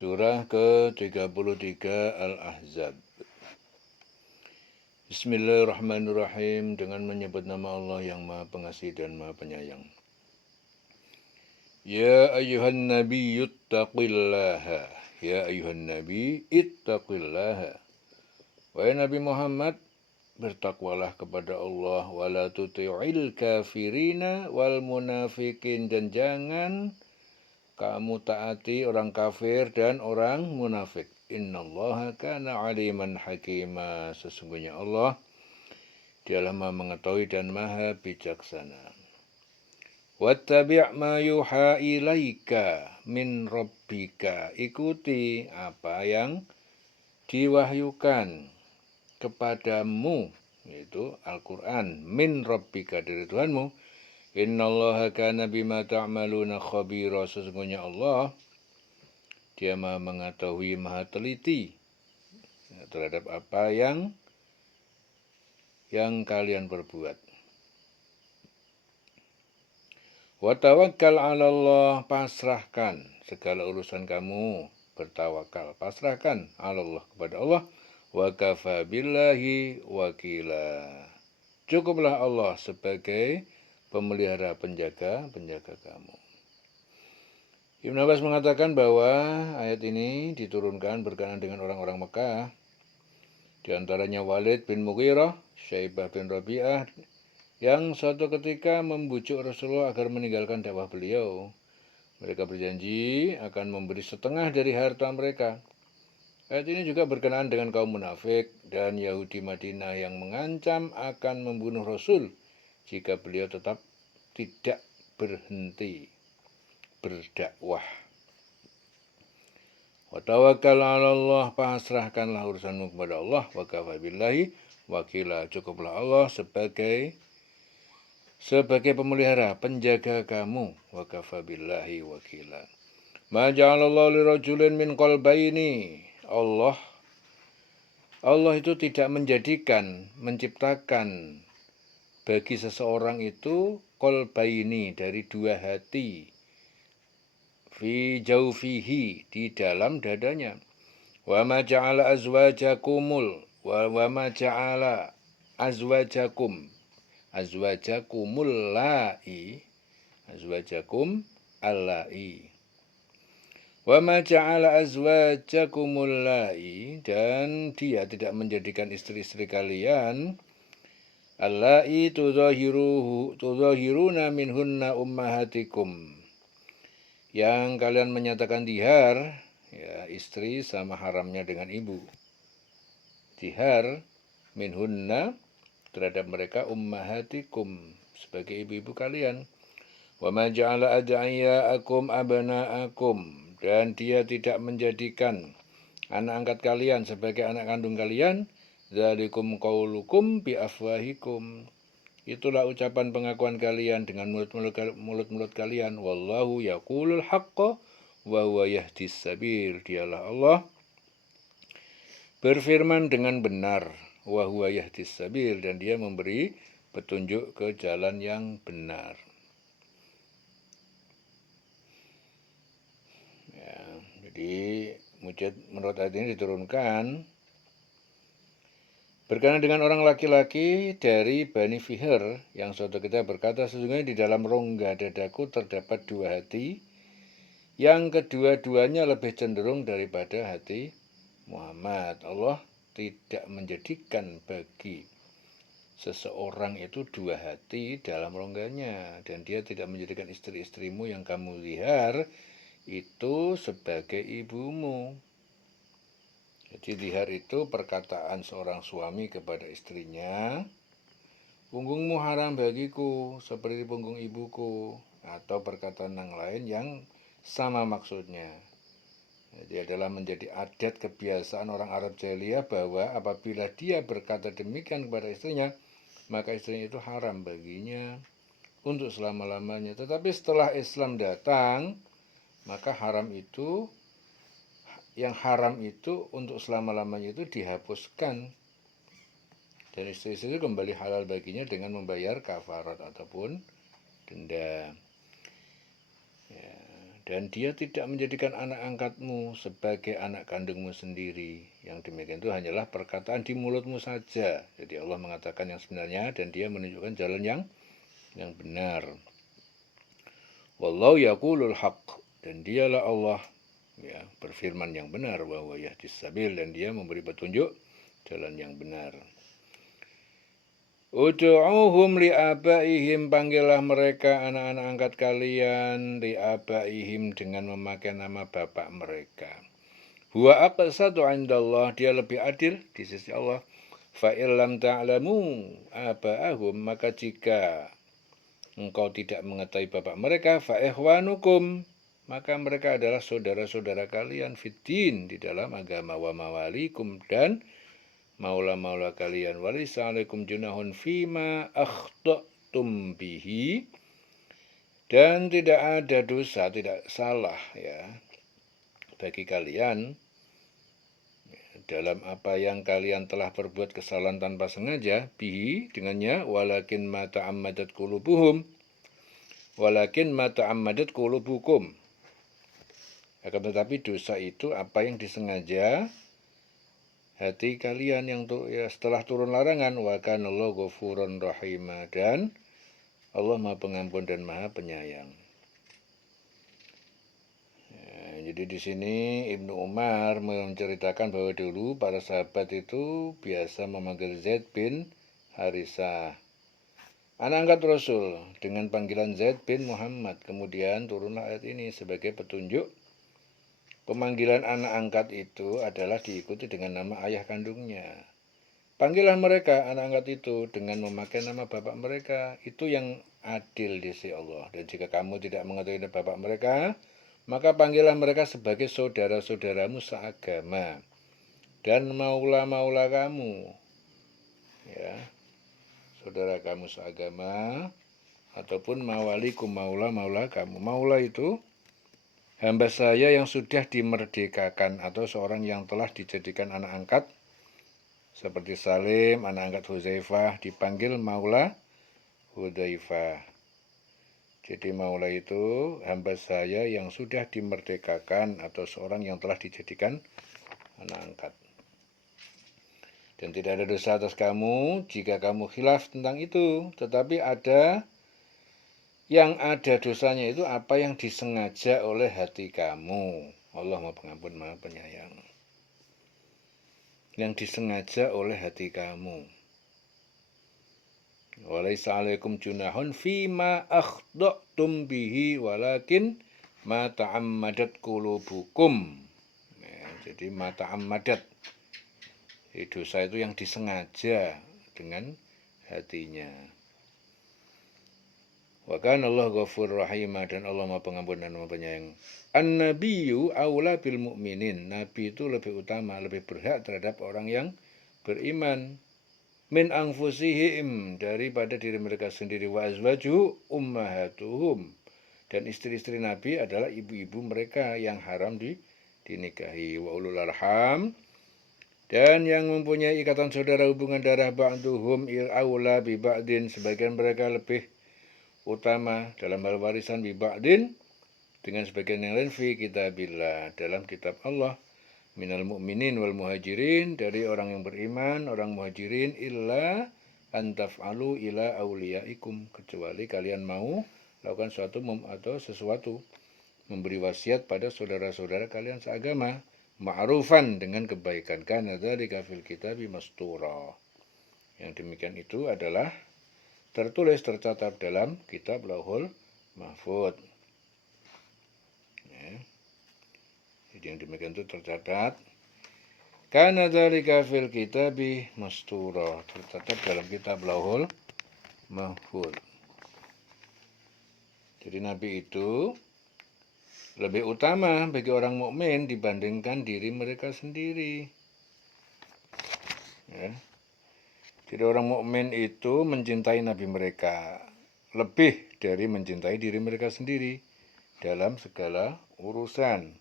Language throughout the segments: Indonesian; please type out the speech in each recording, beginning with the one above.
Surah ke-33 Al-Ahzab. Bismillahirrahmanirrahim, dengan menyebut nama Allah yang Maha Pengasih dan Maha Penyayang. Ya ayuhan nabi ittaqillaha. Ya ayuhan nabi ittaqillaha. Wahai Nabi Muhammad, bertakwalah kepada Allah, wala tuti'il kafirina wal munafikin, dan jangan kamu taati orang kafir dan orang munafik. Innallaha kana aliman hakima. Sesungguhnya Allah, Dialah Maha mengetahui dan Maha bijaksana. Wattabi' ma yuha ilaika min rabbika. Ikuti apa yang diwahyukan kepadamu, yaitu Al-Quran, min rabbika, dari Tuhanmu. Innallaha kana bima ta'maluna khabira. Sesungguhnya Allah, Dia Maha mengetahui, Maha teliti terhadap apa yang kalian perbuat. Wa tawakkal 'ala Allah, pasrahkan segala urusan kamu, bertawakal, pasrahkan 'ala Allah, kepada Allah. Wa kafa billahi wakila. Cukuplah Allah sebagai pemelihara, penjaga kamu. Ibnu Abbas mengatakan bahwa ayat ini diturunkan berkenaan dengan orang-orang Mekah, di antaranya Walid bin Mughirah, Syaibah bin Rabi'ah, yang suatu ketika membujuk Rasulullah agar meninggalkan dakwah beliau. Mereka berjanji akan memberi setengah dari harta mereka. Ayat ini juga berkenaan dengan kaum munafik dan Yahudi Madinah yang mengancam akan membunuh Rasul jika beliau tetap tidak berhenti berdakwah. Wa tawakkal 'ala Allah, pasrahkanlah urusanmu kepada Allah. Wa kafa billahi wakila, cukuplah Allah sebagai pemelihara, penjaga kamu. Wa kafa billahi wakila. Ma ja'alallahu lirajulin min qalbaini. Allah itu tidak menciptakan bagi seseorang itu qalbaini, dari dua hati, fi jaufihi, di dalam dadanya. Wa ma ja'ala azwajakumul wa ma ja'ala azwajakumul la'i, azwajakum allai. Wa ma ja'ala azwajakumul la'i, dan Dia tidak menjadikan istri-istri kalian allai tudhahiruna minhunna ummahatikum, yang kalian menyatakan dihar, ya, istri sama haramnya dengan ibu. Dihar minhunna, terhadap mereka, ummahatikum, sebagai ibu-ibu kalian. Wa ma ja'ala ad'iya'akum abna'akum, dan Dia tidak menjadikan anak angkat kalian sebagai anak kandung kalian. Dzalikum qaulukum bi afwahikum, itulah ucapan pengakuan kalian dengan mulut-mulut kalian. Wallahu yaqulul haqqa wa huwa yahdis sabil. Dialah Allah berfirman dengan benar, wa huwa yahdis sabil, dan Dia memberi petunjuk ke jalan yang benar. Ya, jadi menurut ayat ini diturunkan berkenaan dengan orang laki-laki dari Bani Fihr yang suatu ketika berkata, sesungguhnya di dalam rongga dadaku terdapat dua hati, yang kedua-duanya lebih cenderung daripada hati Muhammad. Allah tidak menjadikan bagi seseorang itu dua hati dalam rongganya, dan Dia tidak menjadikan istri-istrimu yang kamu lihar itu sebagai ibumu. Jadi lihar itu perkataan seorang suami kepada istrinya, punggungmu haram bagiku seperti punggung ibuku, atau perkataan yang lain yang sama maksudnya. Jadi adalah menjadi adat kebiasaan orang Arab jahiliyah bahwa apabila dia berkata demikian kepada istrinya, maka istrinya itu haram baginya untuk selama-lamanya. Tetapi setelah Islam datang, maka yang haram itu untuk selama-lamanya itu dihapuskan, dan istri-istri itu kembali halal baginya dengan membayar kafarat ataupun denda. Ya, dan dia tidak menjadikan anak angkatmu sebagai anak kandungmu sendiri. Yang demikian itu hanyalah perkataan di mulutmu saja. Jadi Allah mengatakan yang sebenarnya dan dia menunjukkan jalan yang benar. Wallahu yaqulul haqq, dan dialah Allah ya berfirman yang benar, wa huwa yahdis sabil, dan dia memberi petunjuk jalan yang benar. Ud'uuhum li'abaihim, panggillah mereka anak-anak angkat kalian li'abaihim dengan memakai nama bapak mereka. Huwa aqsatu 'indallah, dia lebih adil di sisi Allah. Fa illam ta'lamu aba'ahum, maka jika engkau tidak mengetahui bapak mereka, fa ikhwanukum, maka mereka adalah saudara-saudara kalian fiddin, di dalam agama, wa mawalikum, dan maula-maula kalian. Walaysa 'alaikum junahun fima akhtatum bihi, dan tidak ada dosa, tidak salah ya bagi kalian dalam apa yang kalian telah berbuat kesalahan tanpa sengaja, bihi dengannya, walakin ma ta'ammadat qulubuhum, walakin ma ta'ammadat qulubukum, akan tetapi dosa itu apa yang disengaja hati kalian yang setelah turun larangan. Wa kanallahu ghafurun rahima, dan Allah Maha Pengampun dan Maha Penyayang. Jadi di sini Ibnu Umar menceritakan bahwa dulu para sahabat itu biasa memanggil Zaid bin Harisah, anak angkat Rasul, dengan panggilan Zaid bin Muhammad. Kemudian turunlah ayat ini sebagai petunjuk. Pemanggilan anak angkat itu adalah diikuti dengan nama ayah kandungnya. Panggilan mereka anak angkat itu dengan memakai nama bapak mereka, itu yang adil di sisi Allah. Dan jika kamu tidak mengetahui bapak mereka, maka panggilah mereka sebagai saudara-saudaramu seagama dan maula-maula kamu, ya, saudara kamu seagama, ataupun mawalikum, maula-maula kamu. Maula itu hamba saya yang sudah dimerdekakan, atau seorang yang telah dijadikan anak angkat, seperti Salim, anak angkat Hudzaifah, dipanggil maula Hudzaifah. Jadi maula itu hamba saya yang sudah dimerdekakan, atau seorang yang telah dijadikan anak angkat. Dan tidak ada dosa atas kamu jika kamu khilaf tentang itu, tetapi yang ada dosanya itu apa yang disengaja oleh hati kamu. Allah Maha Pengampun, Maha Penyayang. Yang disengaja oleh hati kamu. Walaysa 'alaikum junahun fima akhtatum bihi, walakin ma ta'ammadat qulubukum. Jadi ma ta'ammadat, dosa itu yang disengaja dengan hatinya. Wa kana Allah ghafurur rahim, dan Allah Maha Pengampun dan Maha Penyayang. An-nabiyyu aula bil mu'minin, nabi itu lebih utama, lebih berhak terhadap orang yang beriman, min anfusihim, daripada diri mereka sendiri, wa azwaju ummahatuhum, dan istri-istri nabi adalah ibu-ibu mereka yang haram dinikahi, wa ulul arham, dan yang mempunyai ikatan saudara hubungan darah, ba'duhum aula bi ba'din, sebagian mereka lebih utama dalam hal warisan, bi ba'din, dengan sebagian yang lain, fi kitabillah, dalam kitab Allah, minal mu'minin wal muhajirin, dari orang yang beriman, orang muhajirin, illa antaf'alu ila awliyaikum, kecuali kalian mau lakukan sesuatu memberi wasiat pada saudara-saudara kalian seagama, ma'rufan, dengan kebaikan, kana dzalika fil kitabi mastura, yang demikian itu adalah tertulis, tercatat dalam kitab Lauhul Mahfuz. Ya. Jadi yang demikian itu tercatat, kana dzalika fil kitabi mastura, tercatat dalam kitab Lauhul Mahfuz. Jadi Nabi itu lebih utama bagi orang mukmin dibandingkan diri mereka sendiri. Ya. Jadi orang mukmin itu mencintai Nabi mereka lebih dari mencintai diri mereka sendiri dalam segala urusan.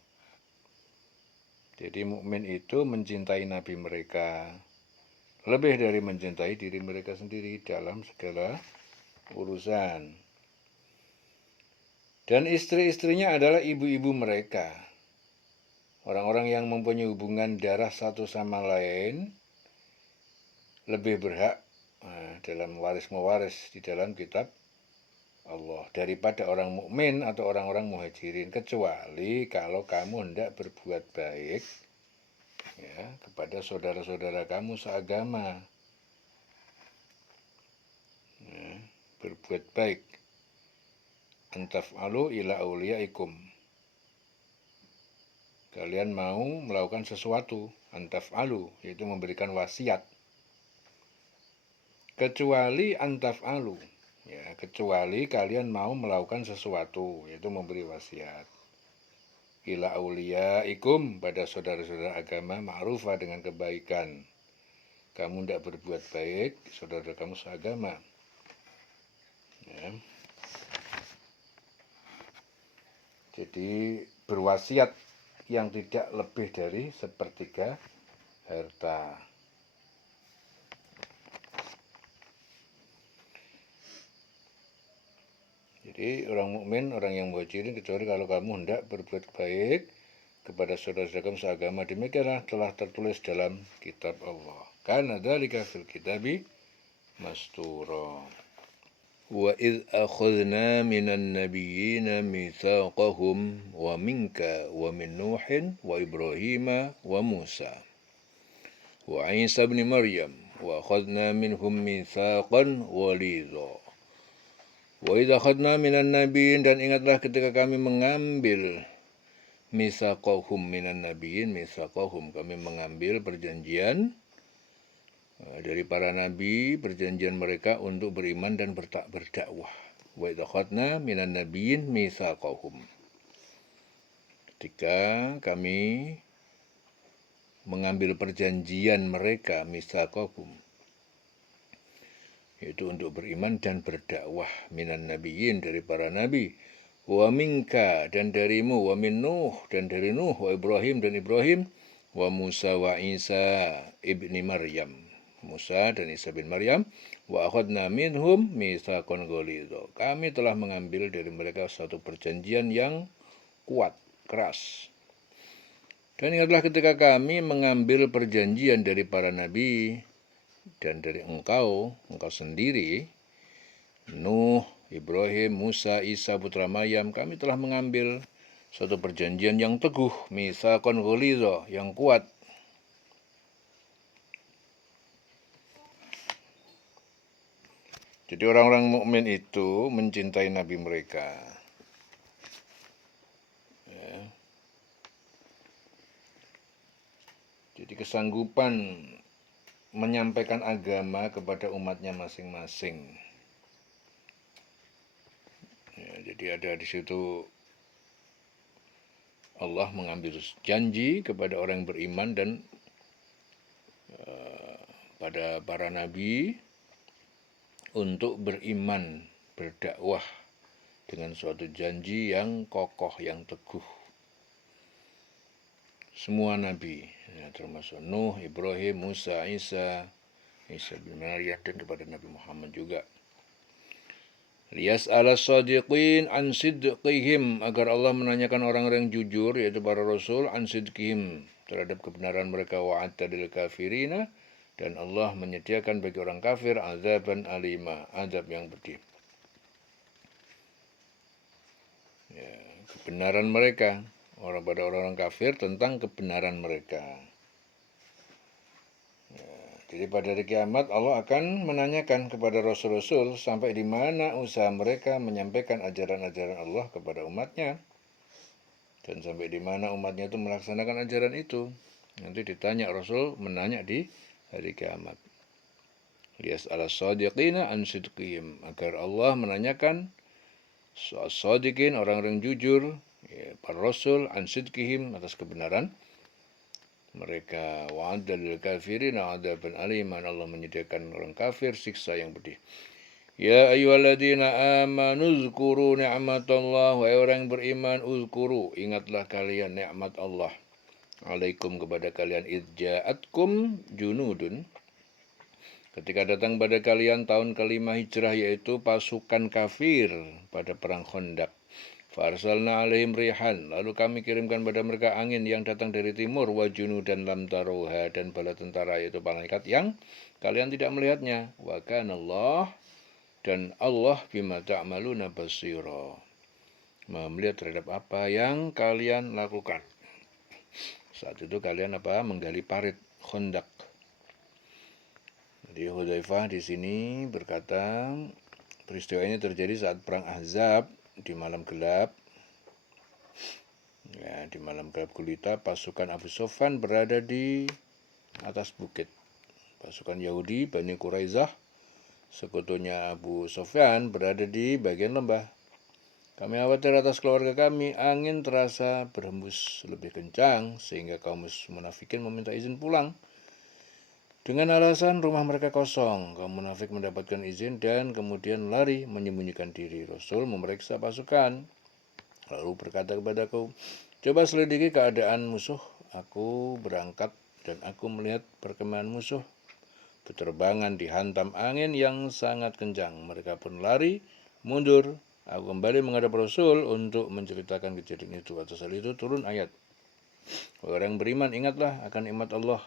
Jadi mukmin itu mencintai Nabi mereka lebih dari mencintai diri mereka sendiri dalam segala urusan. Dan istri-istrinya adalah ibu-ibu mereka. Orang-orang yang mempunyai hubungan darah satu sama lain lebih berhak dalam waris-mewaris di dalam kitab Allah daripada orang mukmin atau orang-orang muhajirin, kecuali kalau kamu hendak berbuat baik ya kepada saudara-saudara kamu seagama. Ya, berbuat baik. Antaf'alu ila auliyaikum. Kalian mau melakukan sesuatu, antaf'alu, yaitu memberikan wasiat. Kecuali antaf'alu, ya, kecuali kalian mau melakukan sesuatu, yaitu memberi wasiat. Ila auliyaikum, pada saudara-saudara agama, ma'rufah dengan kebaikan. Kamu tidak berbuat baik, saudara kamu seagama. Ya. Jadi berwasiat yang tidak lebih dari sepertiga harta. Jadi orang mukmin, orang yang muhajirin, kecuali kalau kamu hendak berbuat baik kepada saudara-saudara kamu seagama, demikianlah telah tertulis dalam kitab Allah. Kana dzalika fil kitabi mastura. Wa idz akhadna minan nabiyyina mitsaqahum wa minka wa min Nuhin wa Ibrahim wa Musa wa Isa ibn Maryam wa akhadna minhum mitsaqan ghalidha. Wa idz akhadna minan nabiyyin, dan ingatlah ketika kami mengambil mitsaqahum minan nabiyyin, mitsaqahum, kami mengambil perjanjian dari para nabi, perjanjian mereka untuk beriman dan berdakwah. Wa idz akhadna minan nabiyyin mitsaqahum. Ketika kami mengambil perjanjian mereka, mitsaqahum, yaitu untuk beriman dan berdakwah, minan nabiyyin, dari para nabi, wa minka, dan darimu, wa min Nuh, dan dari Nuh, wa Ibrahim, dan Ibrahim, wa Musa wa Isa ibni Maryam, Musa dan Isa bin Maryam, wa akhadna minhum mitsaqan ghalidha. Kami telah mengambil dari mereka satu perjanjian yang kuat, keras. Dan ingatlah ketika kami mengambil perjanjian dari para nabi dan dari engkau sendiri, Nuh, Ibrahim, Musa, Isa putra Maryam, kami telah mengambil satu perjanjian yang teguh, mitsaqan ghalidha, yang kuat. Jadi orang-orang mukmin itu mencintai nabi mereka. Ya. Jadi kesanggupan menyampaikan agama kepada umatnya masing-masing. Ya, jadi ada di situ Allah mengambil janji kepada orang yang beriman dan pada para nabi untuk beriman, berdakwah dengan suatu janji yang kokoh, yang teguh. Semua nabi, ya, termasuk Nuh, Ibrahim, Musa, Isa bin Maryam, dan kepada Nabi Muhammad juga. Liyas'ala shadiqin an sidqihim, agar Allah menanyakan orang-orang jujur, yaitu para rasul, an sidqihim, terhadap kebenaran mereka, wa'adda lil kafirina, dan Allah menyediakan bagi orang kafir azaban alima, azab yang pedih. Ya, kebenaran mereka, pada orang-orang kafir tentang kebenaran mereka. Ya, jadi pada hari kiamat Allah akan menanyakan kepada rasul-rasul sampai di mana usaha mereka menyampaikan ajaran-ajaran Allah kepada umatnya, dan sampai di mana umatnya itu melaksanakan ajaran itu. Nanti ditanya, Rasul menanya di hari kiamat. Liyas'ala shadiqina an sidqihim, agar Allah menanyakan shadiqin, orang-orang jujur, ya, para rasul, an sidqihim, atas kebenaran mereka. Wa'adda lil kafirin adzaban aliman, Allah menyediakan orang kafir siksa yang pedih. Ya ayyuhalladzina amanu uzkuru ni'matallah, wahai orang yang beriman, uzkuru, ingatlah kalian nikmat Allah alaikum, kepada kalian, idja'atkum junudun, ketika datang pada kalian tahun kelima hijrah, yaitu pasukan kafir pada perang Khandaq. Farsalna alaihim rihan, lalu kami kirimkan pada mereka angin yang datang dari timur, wa junudan lam taruha, dan bala tentara yaitu malaikat yang kalian tidak melihatnya. Wa kanallah, dan Allah bima ta'maluna basira, melihat terhadap apa yang kalian lakukan. Saat itu kalian menggali parit Khandaq. Jadi Hudzaifah di sini berkata, peristiwa ini terjadi saat perang Ahzab di malam gelap. Ya, di malam gelap gulita, pasukan Abu Sufyan berada di atas bukit. Pasukan Yahudi, Bani Quraizah, sekutunya Abu Sufyan berada di bagian lembah. Kami khawatir atas keluarga kami, angin terasa berhembus lebih kencang, sehingga kaum munafikin meminta izin pulang. Dengan alasan rumah mereka kosong, kaum munafik mendapatkan izin dan kemudian lari menyembunyikan diri. Rasul memeriksa pasukan, lalu berkata kepadaku, coba selidiki keadaan musuh. Aku berangkat dan aku melihat perkemahan musuh berterbangan dihantam angin yang sangat kencang. Mereka pun lari mundur. Aku kembali menghadap Rasul untuk menceritakan kejadian itu. Atas hal itu turun ayat, orang beriman, ingatlah akan nikmat Allah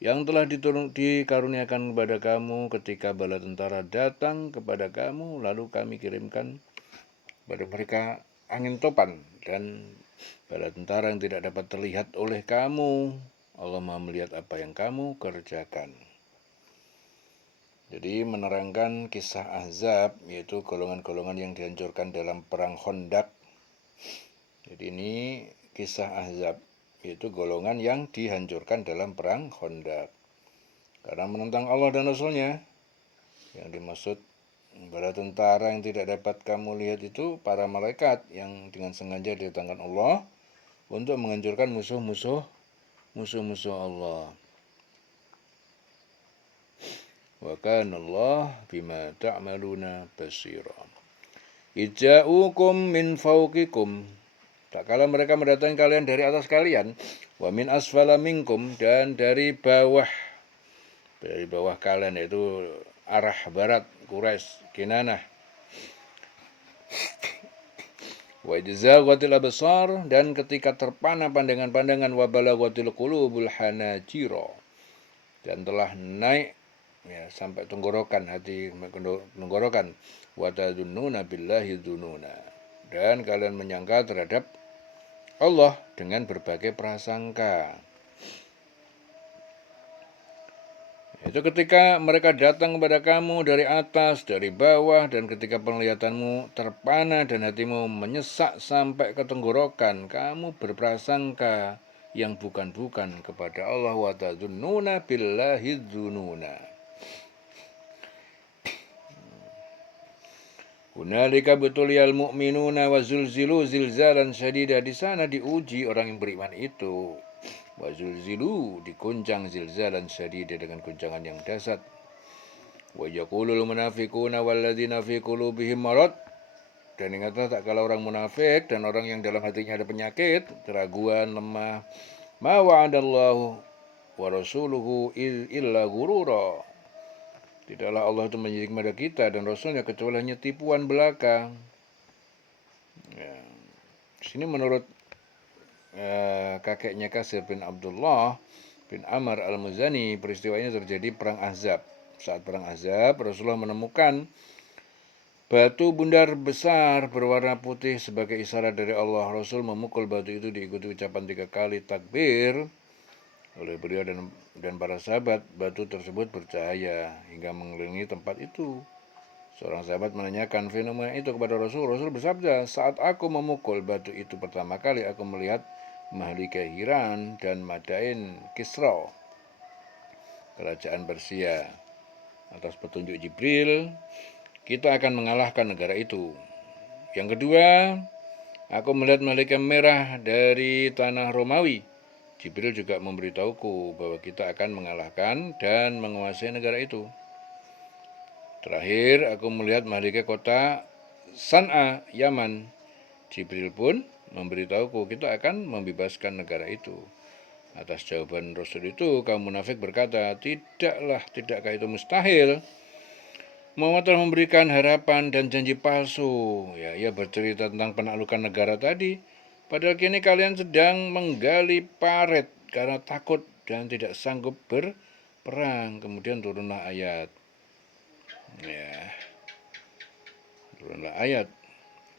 yang telah dikaruniakan kepada kamu ketika bala tentara datang kepada kamu, lalu kami kirimkan pada mereka angin topan dan bala tentara yang tidak dapat terlihat oleh kamu. Allah Maha melihat apa yang kamu kerjakan. Jadi menerangkan kisah Ahzab, yaitu golongan-golongan yang dihancurkan dalam perang Khandaq. Jadi ini kisah Ahzab, yaitu golongan yang dihancurkan dalam perang Khandaq karena menentang Allah dan Rasulnya. Yang dimaksud bala tentara yang tidak dapat kamu lihat itu para malaikat yang dengan sengaja didatangkan Allah untuk menghancurkan musuh-musuh Allah. Wa kana Allah bima ta'maluna basira. Ija'ukum min fawqikum, tak kala mereka mendatangi kalian dari atas kalian, wa min asfala minkum, dan dari bawah kalian, yaitu arah barat, Quraisy, Kinanah. Wa jazaghatil absar, dan ketika terpana pandangan-pandangan, wa balaghatil qulubul hanajira, dan telah naik sampai tenggorokan, hati tenggorokan, wa tadunnuna billahi dzununa, dan kalian menyangka terhadap Allah dengan berbagai prasangka. Itu ketika mereka datang kepada kamu dari atas, dari bawah, dan ketika penglihatanmu terpana dan hatimu menyesak sampai ke tenggorokan, kamu berprasangka yang bukan-bukan kepada Allah. Wa tadunnuna billahi dzununa. Hunalika butuliyal mu'minuna wa zulzilu zilzalan syadida. Di sana diuji orang yang beriman itu. Wa zulzilu, diguncang, zilzalan syadida, dengan guncangan yang dahsyat. Wa yaqulul munafiquna walladzina fi qulubihim marad, dan ingatlah tak kala orang munafik dan orang yang dalam hatinya ada penyakit, keraguan, lemah, ma wa'adallahu wa rasuluhu illa ghurura, tidaklah Allah itu menjanjikan kepada kita dan Rasulnya kecuali hanya tipuan belaka. Ya. Di sini menurut kakeknya Kasir bin Abdullah bin Amr al-Muzani, peristiwa ini terjadi perang Ahzab. Saat perang Ahzab, Rasulullah menemukan batu bundar besar berwarna putih sebagai isyarat dari Allah. Rasul memukul batu itu diikuti ucapan 3 kali takbir oleh beliau dan para sahabat. Batu tersebut bercahaya hingga mengelilingi tempat itu. Seorang sahabat menanyakan fenomena itu kepada Rasul. Rasul bersabda, saat aku memukul batu itu pertama kali, aku melihat Mahlika Hiran dan Madain Kisra, kerajaan Persia. Atas petunjuk Jibril, kita akan mengalahkan negara itu. Yang kedua, aku melihat Mahlika merah dari tanah Romawi. Jibril juga memberitahuku bahwa kita akan mengalahkan dan menguasai negara itu. Terakhir, aku melihat Mahlika kota San'a, Yaman. Jibril pun memberitahuku kita akan membebaskan negara itu. Atas jawaban Rasul itu, kaum munafik berkata, tidakkah itu mustahil? Muhammad telah memberikan harapan dan janji palsu. Ya, ia bercerita tentang penaklukan negara tadi. Padahal kini kalian sedang menggali parit karena takut dan tidak sanggup berperang. Kemudian turunlah ayat. Ya, turunlah ayat.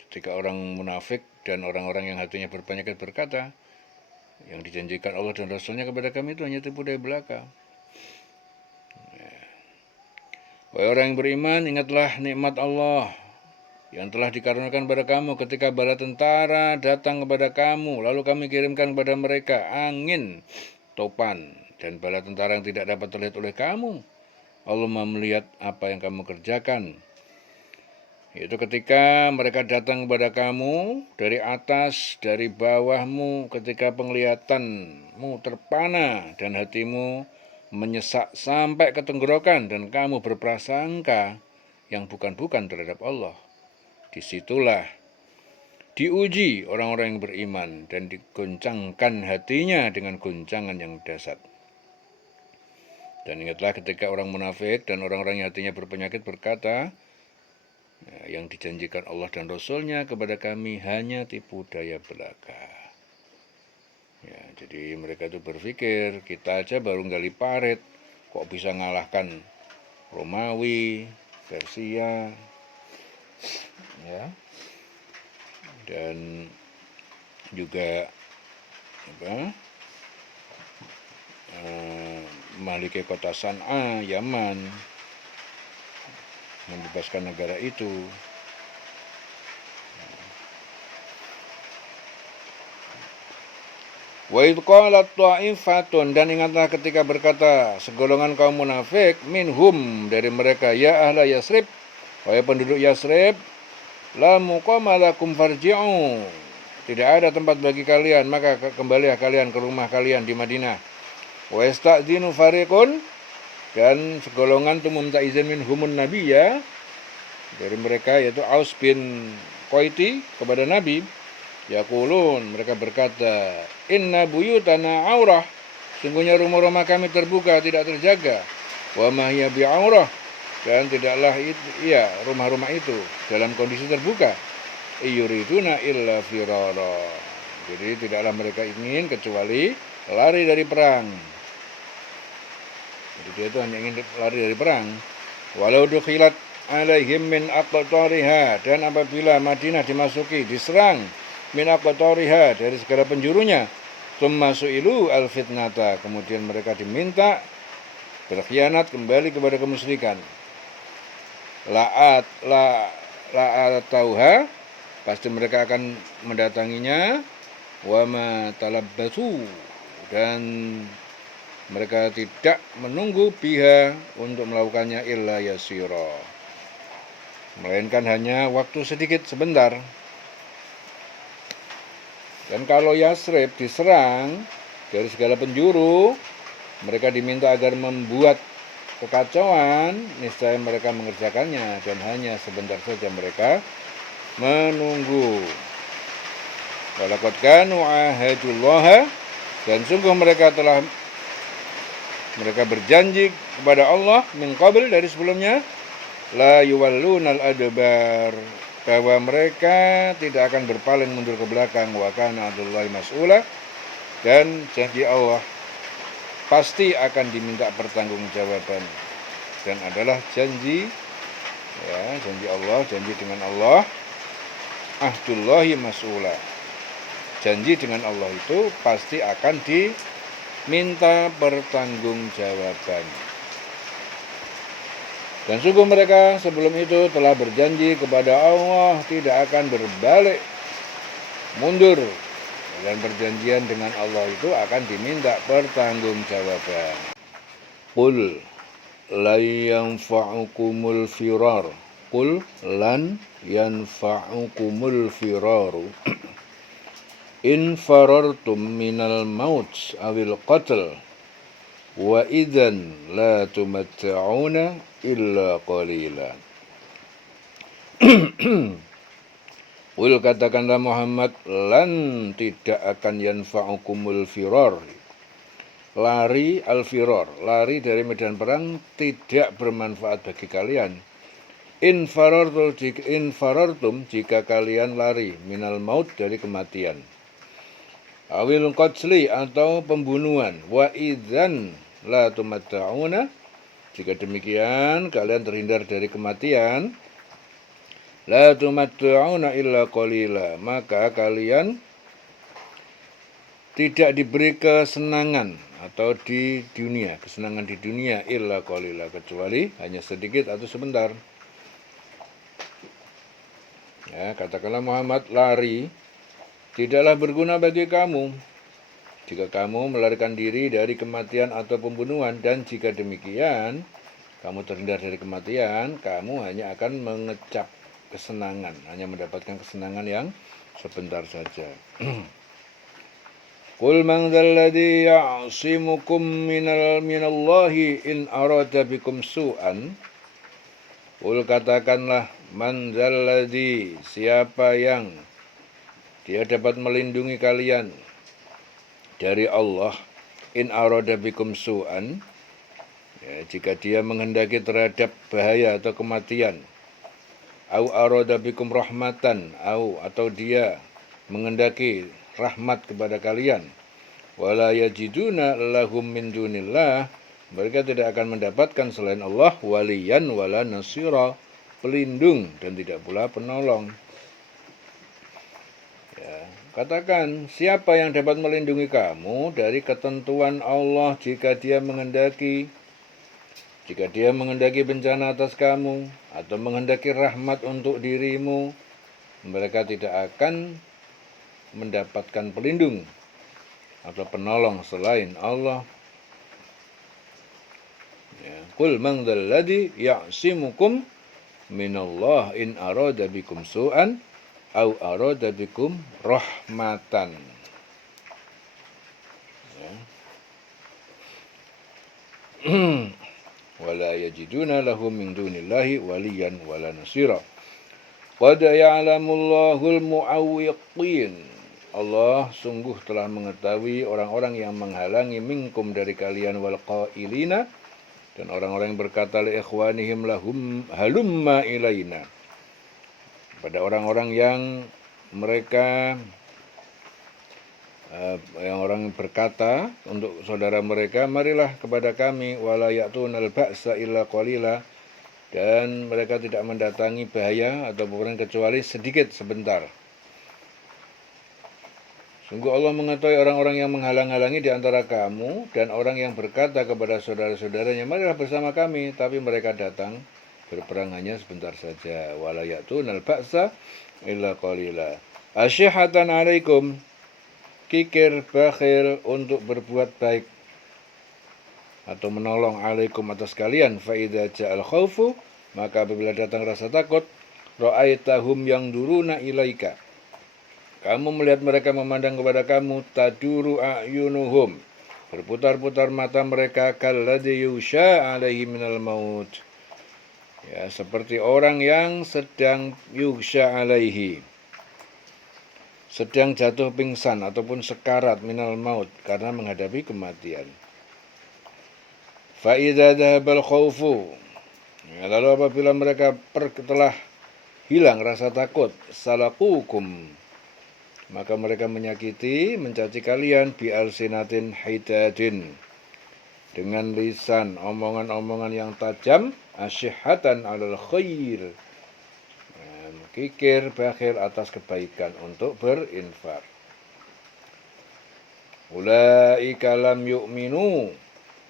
Ketika orang munafik dan orang-orang yang hatinya berpenyakit berkata, yang dijanjikan Allah dan Rasulnya kepada kami itu hanya tipu daya belaka. Wahai orang yang beriman, ingatlah nikmat Allah yang telah dikaruniakan kepada kamu ketika bala tentara datang kepada kamu, lalu kami kirimkan kepada mereka angin, topan, dan bala tentara yang tidak dapat terlihat oleh kamu. Allah melihat apa yang kamu kerjakan. Itu ketika mereka datang kepada kamu dari atas, dari bawahmu, ketika penglihatanmu terpana dan hatimu menyesak sampai ke tenggorokan dan kamu berprasangka yang bukan-bukan terhadap Allah. Disitulah diuji orang-orang yang beriman dan digoncangkan hatinya dengan goncangan yang dahsyat. Dan ingatlah ketika orang munafik dan orang-orang yang hatinya berpenyakit berkata, yang dijanjikan Allah dan Rasulnya kepada kami hanya tipu daya belaka. Ya, jadi mereka itu berpikir kita aja baru gali parit, kok bisa ngalahkan Romawi, Persia, ya, dan juga memiliki kota San'a, Yaman, membebaskan negara itu. Wa idh qalat ta'ifatun, dan ingatlah ketika berkata segolongan kaum munafik minhum, dari mereka, ya ahla Yasrib, wahai penduduk Yasrib, la muqama lakum farji'u, tidak ada tempat bagi kalian, maka kembalilah kalian ke rumah kalian di Madinah. Wa yasta'dinu fariqun, dan segolongan itu meminta izin minhumun nabiyya, dari mereka yaitu Aus bin Qaiti kepada Nabi. Yaqulun, mereka berkata, inna buyutana aurah, sungguhnya rumah-rumah kami terbuka, tidak terjaga. Wa ma hiya bi'aurah, dan tidaklah rumah-rumah itu dalam kondisi terbuka. Iyuriduna illa firara, jadi tidaklah mereka ingin kecuali lari dari perang. Jadi dia itu hanya ingin lari dari perang. Walau dukhilat alaihim min aqtariha, dan apabila Madinah dimasuki, diserang min aqtariha, dari segala penjurunya, tsumma su'ilu al-fitnata, kemudian mereka diminta berkhianat kembali kepada kemusyrikan, la'at tauha, pasti mereka akan mendatanginya, wa ma talabbasu, dan mereka tidak menunggu biha, untuk melakukannya, illa yasira, melainkan hanya waktu sedikit, sebentar. Dan kalau Yasrib diserang dari segala penjuru, mereka diminta agar membuat kekacauan, niscaya mereka mengerjakannya, dan hanya sebentar saja mereka menunggu. Walaqad kanu ahadullaha, dan sungguh mereka berjanji kepada Allah min qabl, dari sebelumnya, la yuwallunal adbar, bahwa mereka tidak akan berpaling mundur ke belakang, wa kana adullahi mas'ula, dan janji Allah pasti akan diminta pertanggungjawaban, dan adalah janji Allah, janji dengan Allah, ahdullahi mas'ula, janji dengan Allah itu pasti akan diminta pertanggungjawaban. Dan sungguh mereka sebelum itu telah berjanji kepada Allah tidak akan berbalik mundur, dan perjanjian dengan Allah itu akan diminta pertanggungjawaban. Qul lan yanfa'ukumul firar, qul lan yanfa'ukumul firaru in farartum minal maut awil qatl wa idzan la tumatta'una illa qalila. Qul, katakanlah Muhammad, lan, tidak akan yanfa'ukumul firar, lari, al-firar, lari dari medan perang tidak bermanfaat bagi kalian. Infarartum jika kalian lari minal maut dari kematian. Awil qatli atau pembunuhan. Wa idzan la tumatta'una. Jika demikian kalian terhindar dari kematian. La tumatta'una illa qalila. Maka kalian tidak diberi kesenangan atau di dunia, kesenangan di dunia illa qalila, kecuali hanya sedikit atau sebentar. Ya, katakanlah Muhammad lari tidaklah berguna bagi kamu jika kamu melarikan diri dari kematian atau pembunuhan, dan jika demikian kamu terhindar dari kematian, kamu hanya akan mengecap kesenangan, hanya mendapatkan kesenangan yang sebentar saja. Qul man dzalladzi ya'simukum minallahi in arada bikum su'an. Qul katakanlah, man dzalladzi, siapa yang dia dapat melindungi kalian dari Allah in arada bikum su'an, ya, jika dia menghendaki terhadap bahaya atau kematian, au arada bikum rahmatan, atau dia menghendaki rahmat kepada kalian, wala yajiduna lahum min dunillah, mereka tidak akan mendapatkan selain Allah waliyan wala nasira, pelindung dan tidak pula penolong. Katakan, siapa yang dapat melindungi kamu dari ketentuan Allah jika dia menghendaki bencana atas kamu atau menghendaki rahmat untuk dirimu, mereka tidak akan mendapatkan pelindung atau penolong selain Allah. Qul man dzalladzi ya'simukum minallah in arada bikum su'an au arada bikum rahmatan. Wala yajiduna lahum min dunillahi waliyan wala nasira. Qad ya'lamullahul mu'awwiqin. Allah sungguh telah mengetahui orang-orang yang menghalangi minkum dari kalian, wal qailina, dan orang-orang yang berkata li ikhwanihim lahum halumma ilaina, pada orang-orang yang mereka orang berkata untuk saudara mereka, marilah kepada kami, wala ya'tunal ba'sa illa qalila, dan mereka tidak mendatangi bahaya atau peperangan kecuali sedikit sebentar. Sungguh Allah mengetahui orang-orang yang menghalang-halangi di antara kamu dan orang yang berkata kepada saudara-saudaranya, marilah bersama kami, tapi mereka datang berperang hanya sebentar saja. Wala ya'tunal ba'sa illa qalila. Asyihatan alaikum, kikir bakhil untuk berbuat baik atau menolong, alaikum atas kalian. Fa idza ja'al khaufu, maka apabila datang rasa takut, ra'aitahum yangduruna ilaika, kamu melihat mereka memandang kepada kamu, taduru a'yunuhum, berputar-putar mata mereka, kalladzi yusha alaihi minal maut, ya, seperti orang yang sedang yughsha alaihi, sedang jatuh pingsan ataupun sekarat minal maut, karena menghadapi kematian. Fa idza dhahabal khaufu, ya, lalu apabila mereka telah hilang rasa takut, salaqukum, maka mereka menyakiti, mencaci kalian, bi alsinatin hidadin, dengan lisan, omongan-omongan yang tajam, asyihatan alal khair, kikir bakhil atas kebaikan untuk berinfak. Ulaika lam yu'minu,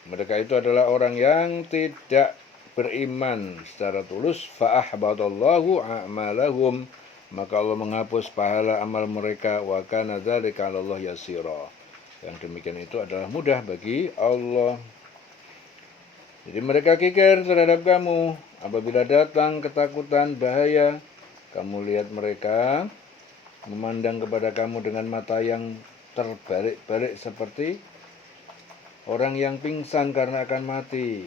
mereka itu adalah orang yang tidak beriman secara tulus. Fa ahbatallahu a'malahum, maka Allah menghapus pahala amal mereka. Wa kana dzalika 'alallahi yasira, yang demikian itu adalah mudah bagi Allah. Jadi mereka kikir terhadap kamu apabila datang ketakutan, bahaya. Kamu lihat mereka memandang kepada kamu dengan mata yang terbalik-balik seperti orang yang pingsan karena akan mati.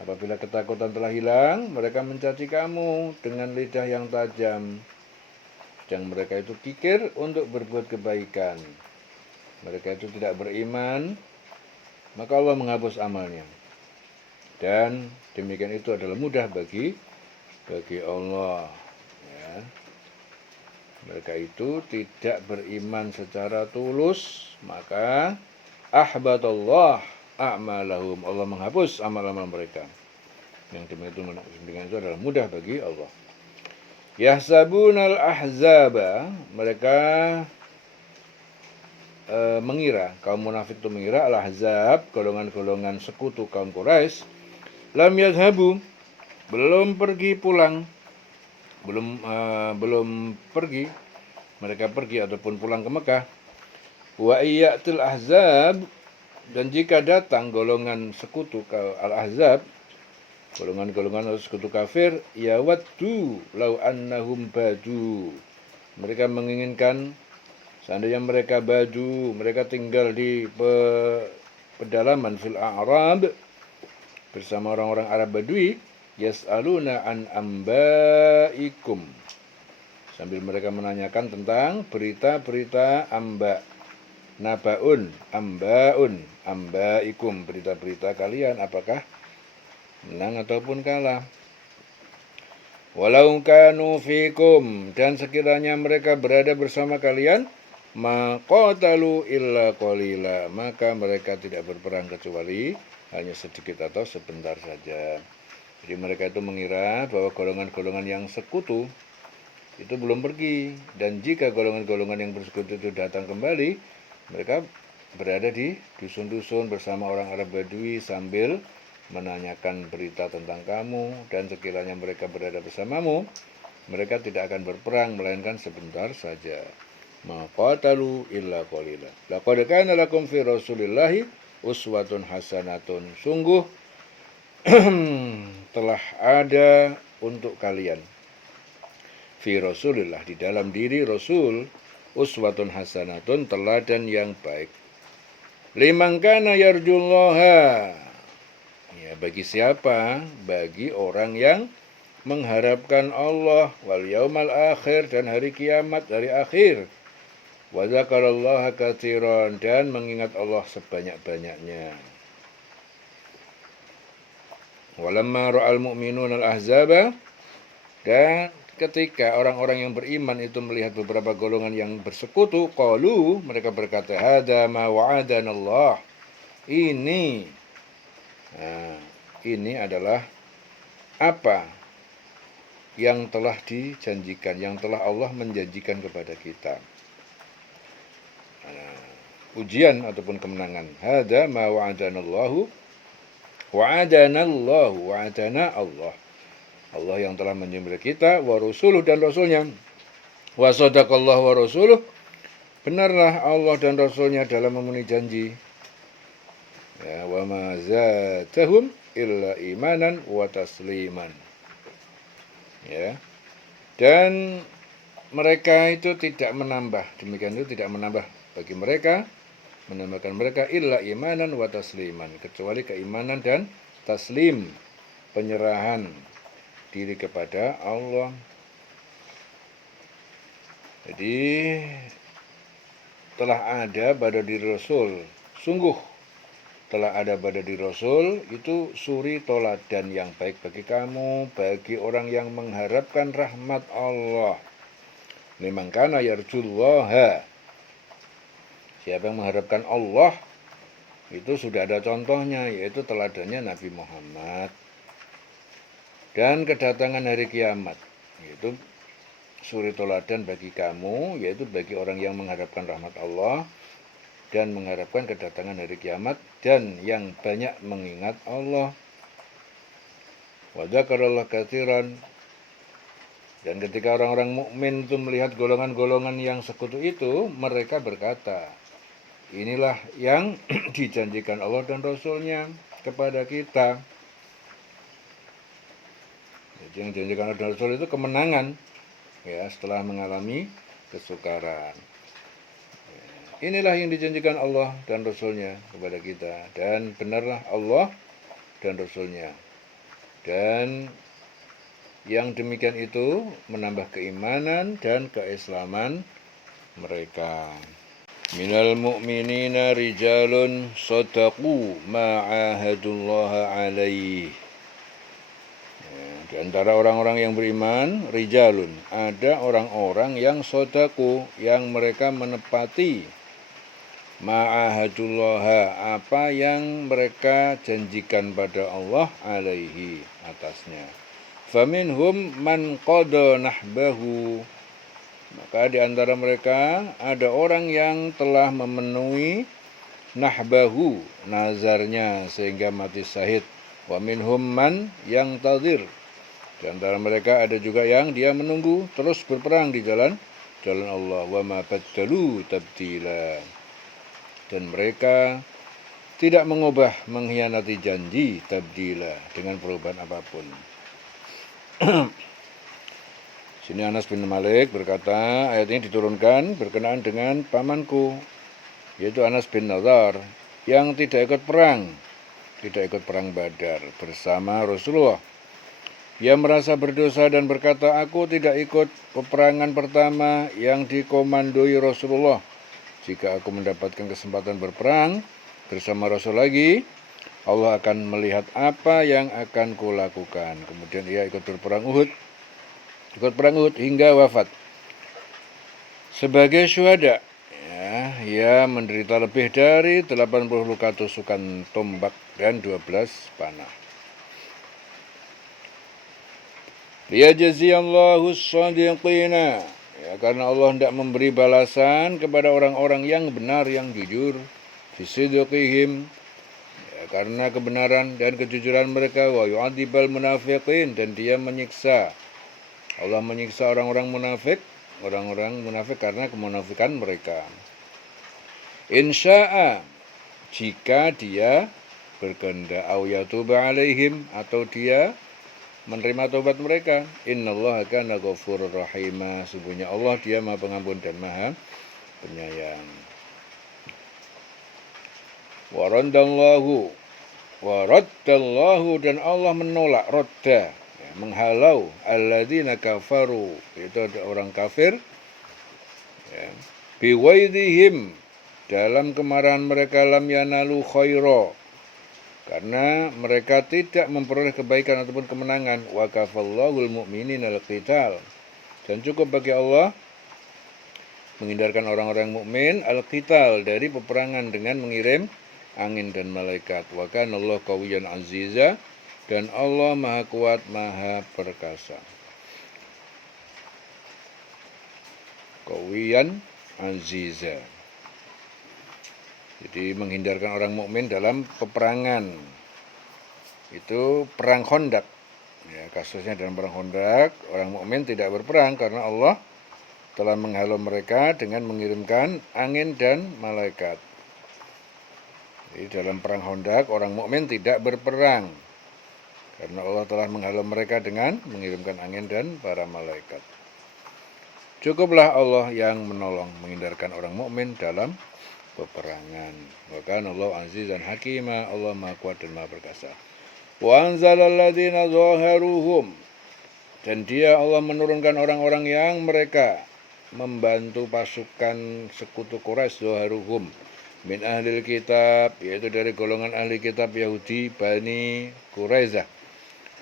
Apabila ketakutan telah hilang, mereka mencaci kamu dengan lidah yang tajam. Dan mereka itu kikir untuk berbuat kebaikan. Mereka itu tidak beriman, maka Allah menghapus amalnya. Dan demikian itu adalah mudah bagi bagi Allah. Ya. Mereka itu tidak beriman secara tulus, maka ahbatallah a'malahum. Allah menghapus amal-amal mereka. Yang demikian itu adalah mudah bagi Allah. Yahsabunal ahzaba, mereka mengira, kaum munafik itu mengira al-ahzab, golongan-golongan sekutu kaum Quraisy, lam yadhabu, belum pergi pulang, belum pergi, mereka pergi ataupun pulang ke Mekah. Wa iyyatil ahzab, dan jika datang golongan sekutu al-ahzab, golongan-golongan sekutu kafir, ya waddu law annahum badu, mereka menginginkan seandainya mereka badu, mereka tinggal di pedalaman fil a'rab bersama orang-orang Arab Badui, yas'aluna an ambaikum, sambil mereka menanyakan tentang berita-berita amba, nabaun, ambaun, ambaikum, berita-berita kalian apakah menang ataupun kalah. Walau kanu fikum, dan sekiranya mereka berada bersama kalian, maqatalu illa qalila, maka mereka tidak berperang kecuali hanya sedikit atau sebentar saja. Jadi mereka itu mengira bahwa golongan-golongan yang sekutu itu belum pergi, dan jika golongan-golongan yang bersekutu itu datang kembali, mereka berada di dusun-dusun bersama orang Arab Badui sambil menanyakan berita tentang kamu, dan sekiranya mereka berada bersamamu, mereka tidak akan berperang melainkan sebentar saja. Maqatalu illa qalila. Laqad kana lakum fi Rasulillahi uswatun hasanatun. Sungguh telah ada untuk kalian fi Rasulillah, di dalam diri Rasul, uswatun hasanatun, teladan yang baik. Liman kana yarjullaha. Ya, bagi siapa? Bagi orang yang mengharapkan Allah wal yaumal akhir, dan hari kiamat, hari akhir. Wa dzakarallaha katsiran, dan mengingat Allah sebanyak-banyaknya. Walamma ra'al mu'minuna al-ahzaba, dan ketika orang-orang yang beriman itu melihat beberapa golongan yang bersekutu, qalu, mereka berkata, hadza ma wa'adana Allah. Ini adalah apa yang telah dijanjikan, yang telah Allah menjanjikan kepada kita. Ujian ataupun kemenangan. Hadza ma wa'adana Allah. Wa'adana Allah. Allah yang telah menjanjikan kita, wa rasuluh, dan rasulnya. Wa sadaqallahu wa rasuluh. Benarlah Allah dan rasulnya dalam memenuhi janji. Ya, wa ma zatahum illa imanan wa tasliman. Ya. Dan mereka itu tidak menambah, demikian itu tidak menambah bagi mereka, menambahkan mereka illa imanan wa tasliman, kecuali keimanan dan taslim, penyerahan diri kepada Allah. Jadi telah ada pada diri Rasul, sungguh telah ada pada diri Rasul itu suri toladan yang baik bagi kamu, bagi orang yang mengharapkan rahmat Allah. Liman kana yarjullaha, siapa yang mengharapkan Allah, itu sudah ada contohnya, yaitu teladannya Nabi Muhammad. Dan kedatangan hari kiamat, yaitu suri toladan bagi kamu, yaitu bagi orang yang mengharapkan rahmat Allah dan mengharapkan kedatangan hari kiamat, dan yang banyak mengingat Allah. Wa dzakarallaha katsiran, dan ketika orang-orang mukmin itu melihat golongan-golongan yang sekutu itu, mereka berkata, inilah yang dijanjikan Allah dan Rasulnya kepada kita. Jadi yang dijanjikan Allah dan Rasul itu kemenangan, ya, setelah mengalami kesukaran. Inilah yang dijanjikan Allah dan Rasulnya kepada kita, dan benarlah Allah dan Rasulnya. Dan yang demikian itu menambah keimanan dan keislaman mereka. Minal mu'minina rijalun sadaqu ma 'ahadullaha alaih. Di antara orang-orang yang beriman, rijalun, ada orang-orang yang sodaku, yang mereka menepati ma'ahadullaha, apa yang mereka janjikan pada Allah alaihi, atasnya. Faminhum man qada nahbahu, maka di antara mereka ada orang yang telah memenuhi nahbahu, nazarnya, sehingga mati syahid. Wa minhum man yang tadir, di antara mereka ada juga yang dia menunggu terus berperang di jalan Allah. Wa ma baddalu tabdila, dan mereka tidak mengubah, mengkhianati janji, tabdila, dengan perubahan apapun. Sini Anas bin Malik berkata, ayat ini diturunkan berkenaan dengan pamanku, yaitu Anas bin Nadar, yang tidak ikut perang Badar bersama Rasulullah. Ia merasa berdosa dan berkata, aku tidak ikut peperangan pertama yang dikomandoi Rasulullah. Jika aku mendapatkan kesempatan berperang bersama Rasul lagi, Allah akan melihat apa yang akan kulakukan. Kemudian ia ikut perang Uhud hingga wafat. Sebagai syuhada, ia menderita lebih dari 80 luka tusukan tombak dan 12 panah. Liyajziyallahu as-shadiqina, karena Allah hendak memberi balasan kepada orang-orang yang benar, yang jujur, fisidqihim, karena kebenaran dan kejujuran mereka, wa yu'adzibal munafiqin, dan dia menyiksa, Allah menyiksa orang-orang munafik karena kemunafikan mereka. Insya'a, jika dia berkehendak, au yatuba alaihim, atau dia menerima taubat mereka. Innallaha kana ghafurur rahima, sungguhnya Allah dia Maha Pengampun dan Maha Penyayang. Waradallahu, dan Allah menolak, radda, menghalau, alladzina kafaru, itu ada orang kafir, biwaidihim, dalam kemarahan mereka, lam yanalu khaira, karena mereka tidak memperoleh kebaikan ataupun kemenangan. Wa kafallahul mu'minina al-qital, dan cukup bagi Allah menghindarkan orang-orang mukmin al-qital, dari peperangan dengan mengirim angin dan malaikat. Wa kanallahu qawiyyan aziza, dan Allah Maha Kuat, Maha Perkasa. Qawiyyan aziza, jadi menghindarkan orang mukmin dalam peperangan. Itu perang Khandaq. Kasusnya dalam perang Khandaq, orang mukmin tidak berperang karena Allah telah menghalau mereka dengan mengirimkan angin dan malaikat. Jadi dalam perang Khandaq orang mukmin tidak berperang karena Allah telah menghalau mereka dengan mengirimkan angin dan para malaikat. Cukuplah Allah yang menolong, menghindarkan orang mukmin dalam peperangan. Wa kana Allahu azizan hakima, Allah Maha Kuat dan Maha Perkasa. Wa anzalal ladzina zaharuhum, dan dia Allah menurunkan orang-orang yang mereka membantu pasukan sekutu Quraisy, zaharuhum, min ahlil kitab, yaitu dari golongan ahli kitab Yahudi, Bani Quraisyah,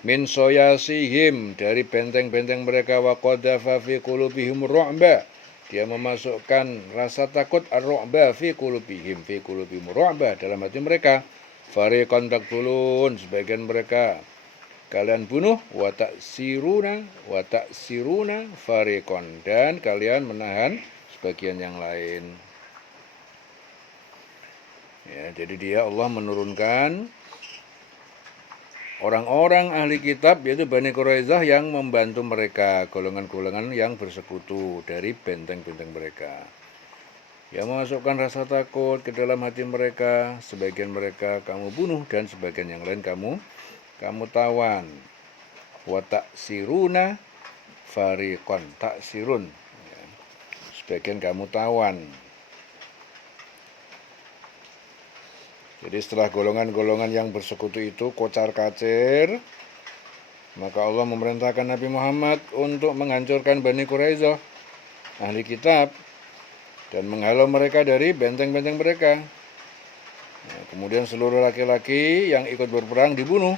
min soyasihim, dari benteng-benteng mereka, wa qadhafa fi qulubihim ru'ba, dia memasukkan rasa takut, ar-ru'ba fi qulubihim, ru'ba, dalam hati mereka. Fariqan taqtulun, sebagian mereka kalian bunuh, wa ta'siruna fariqan, dan kalian menahan sebagian yang lain. Jadi dia Allah menurunkan orang-orang ahli kitab, yaitu Bani Quraisyah, yang membantu mereka, golongan-golongan yang bersekutu dari benteng-benteng mereka. Yang memasukkan rasa takut ke dalam hati mereka, sebagian mereka kamu bunuh dan sebagian yang lain kamu tawan. Wa ta'siruna fariqan, ta'sirun, sebagian kamu tawan. Jadi setelah golongan-golongan yang bersekutu itu kocar-kacir, maka Allah memerintahkan Nabi Muhammad untuk menghancurkan Bani Quraisyah, ahli kitab, dan menghalau mereka dari benteng-benteng mereka. Kemudian seluruh laki-laki yang ikut berperang dibunuh,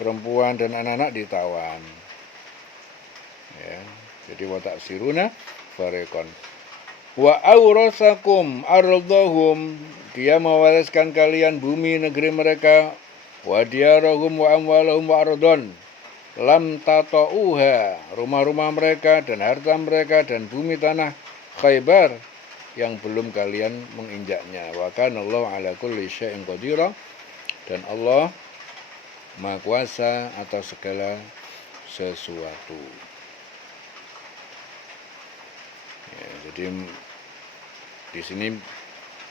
perempuan dan anak-anak ditawan. Ya, jadi wa ta'siruna fariqan. Wa aurasakum ardhahum, dia mewariskan kalian bumi negeri mereka, wa diyarahum wa amwalahum wa ardon, lam tata'uha, rumah-rumah mereka dan harta mereka dan bumi tanah Khaybar yang belum kalian menginjaknya. Wa kana Allahu ala kulli syai'in qadira, dan Allah Maha Kuasa atas segala sesuatu. Ya, jadi di sini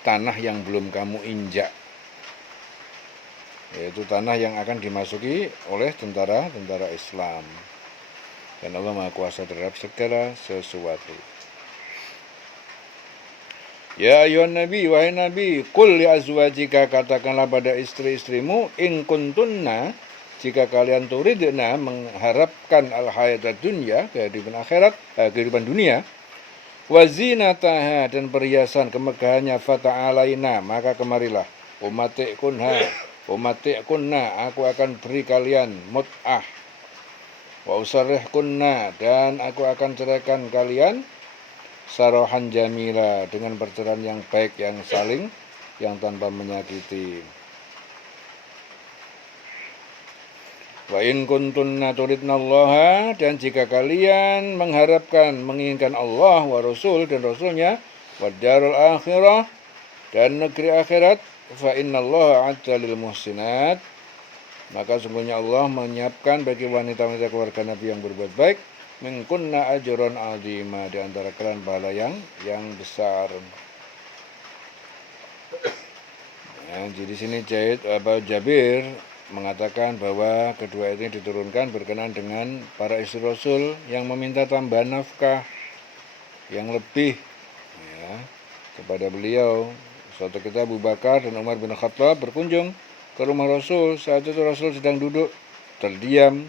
tanah yang belum kamu injak, yaitu tanah yang akan dimasuki oleh tentara Islam. Dan Allah Maha Kuasa terhadap segala sesuatu. Ya ayuhan Nabi, wahai Nabi, qul li azwajika, katakanlah pada istri-istrimu, in kuntunna, jika kalian turidna, mengharapkan al-hayatad dunya, kehidupan akhirat, kehidupan dunia, wa zinataha, dan perhiasan kemegahannya, fata'alaina, maka kemarilah, umati'kunna, aku akan beri kalian mut'ah, wa usarrihkunna, dan aku akan ceraikan kalian sarahan jamila, dengan perceraian yang baik, yang saling, yang tanpa menyakiti. Wa in kuntunna turidnallaha, dan jika kalian mengharapkan, menginginkan Allah wa Rasul dan Rasulnya, wa darul akhirah, dan negeri akhirat, fa innallaha a'adda lil muhsinat, maka sungguhnya Allah menyiapkan bagi wanita-wanita keluarga Nabi yang berbuat baik, minkunna ajron azima, di antara kalian pahala yang besar. Nah, jadi sini Jabir mengatakan bahwa kedua ini diturunkan berkenaan dengan para istri Rasul yang meminta tambahan nafkah yang lebih, ya, kepada beliau. Suatu ketika Abu Bakar dan Umar bin Khattab berkunjung ke rumah Rasul. Saat itu Rasul sedang duduk terdiam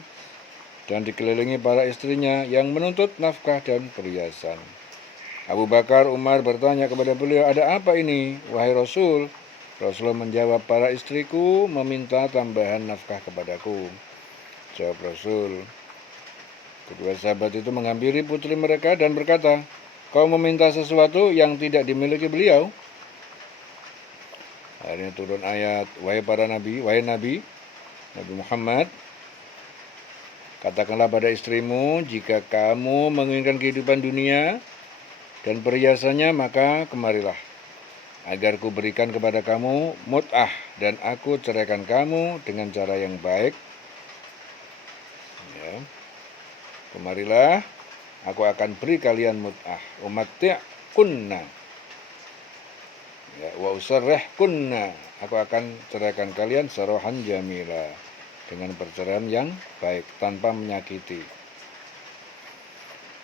dan dikelilingi para istrinya yang menuntut nafkah dan perhiasan. Abu Bakar, Umar bertanya kepada beliau, ada apa ini, wahai Rasul? Rasul menjawab, para istriku meminta tambahan nafkah kepadaku. Jawab Rasul, kedua sahabat itu menghampiri putri mereka dan berkata, kau meminta sesuatu yang tidak dimiliki beliau? Akhirnya turun ayat, wahai Nabi Muhammad, katakanlah pada istrimu, jika kamu menginginkan kehidupan dunia dan perhiasannya, maka kemarilah, agar ku berikan kepada kamu mut'ah, dan aku ceraikan kamu dengan cara yang baik. Ya. Kemarilah, aku akan beri kalian mut'ah. Umati'kunna, ya, wa usarrihkunna, aku akan ceraikan kalian sarahan jamila, dengan perceraian yang baik, tanpa menyakiti.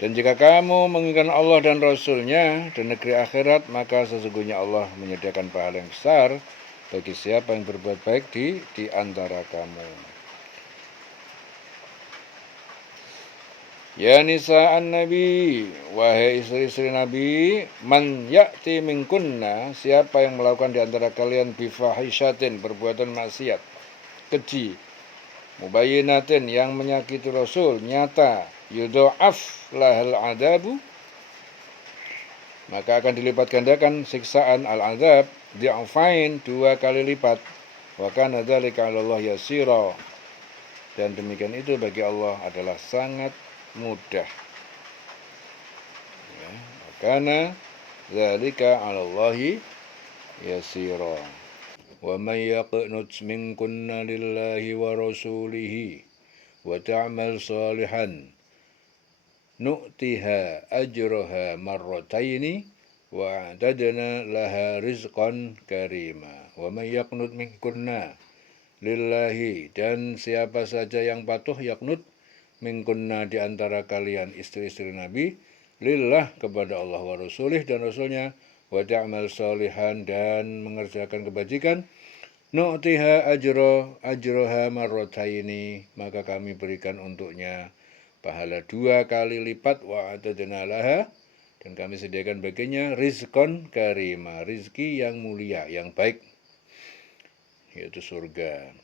Dan jika kamu menginginkan Allah dan Rasul-Nya dan negeri akhirat, maka sesungguhnya Allah menyediakan pahala yang besar bagi siapa yang berbuat baik di antara kamu. Ya nisa'an Nabi, wahai istri-istri Nabi, man ya'ti minkunna, siapa yang melakukan di antara kalian bifahishatin, perbuatan maksiat, keji, mubayyinatin, yang menyakiti Rasul, nyata, yudha'af lahal adabu, maka akan dilipat gandakan siksaan al-adab, di'afain, 2 kali lipat. Wa kana dzalika 'ala Allah yasira, dan demikian itu bagi Allah adalah sangat mudah. Ya, wa kana dzalika 'ala Allah yasira. Wa may yaqnut minkunna lillahi wa rasulihi wa ta'mal salihan nu'tiha ajraha marrataini wa a'tadna laha rizqan karima. Wa may yaqnut minkunna lillahi, dan siapa saja yang patuh yaqnut minkunna, di antara kalian istri-istri Nabi, lillah, kepada Allah wa rasulih dan Rasulnya, wa ta'mal salihan, dan mengerjakan kebajikan, nu'tiha ajroha marrataini, maka kami berikan untuknya pahala 2 kali lipat, wa atadna laha, dan kami sediakan baginya rizqan karima, rizki yang mulia, yang baik, yaitu surga.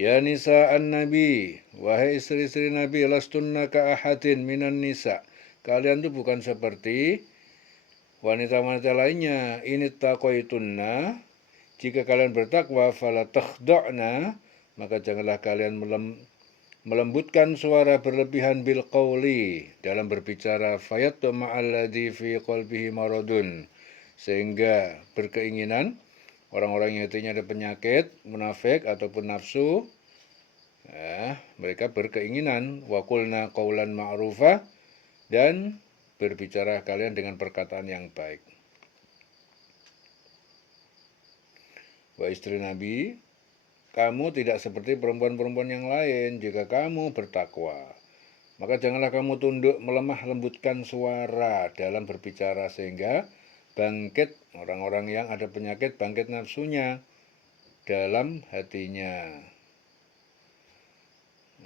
Ya nisa'an nabi, wahai istri-istri nabi, lastunna ka ahadin minan nisa. Kalian tuh bukan seperti wanita-wanita lainnya. Ini taqaitunna, jika kalian bertakwa, fala takhda'na, maka janganlah kalian melembutkan suara berlebihan bil qawli dalam berbicara, fayatma alladzi fi qalbihi maradun, sehingga berkeinginan orang-orang yang hatinya ada penyakit munafik ataupun nafsu, mereka berkeinginan waqulna qaulan ma'rufa, dan berbicara kalian dengan perkataan yang baik. Wahai istri Nabi, kamu tidak seperti perempuan-perempuan yang lain. Jika kamu bertakwa, maka janganlah kamu tunduk melemah lembutkan suara dalam berbicara, sehingga bangkit orang-orang yang ada penyakit, bangkit nafsunya dalam hatinya.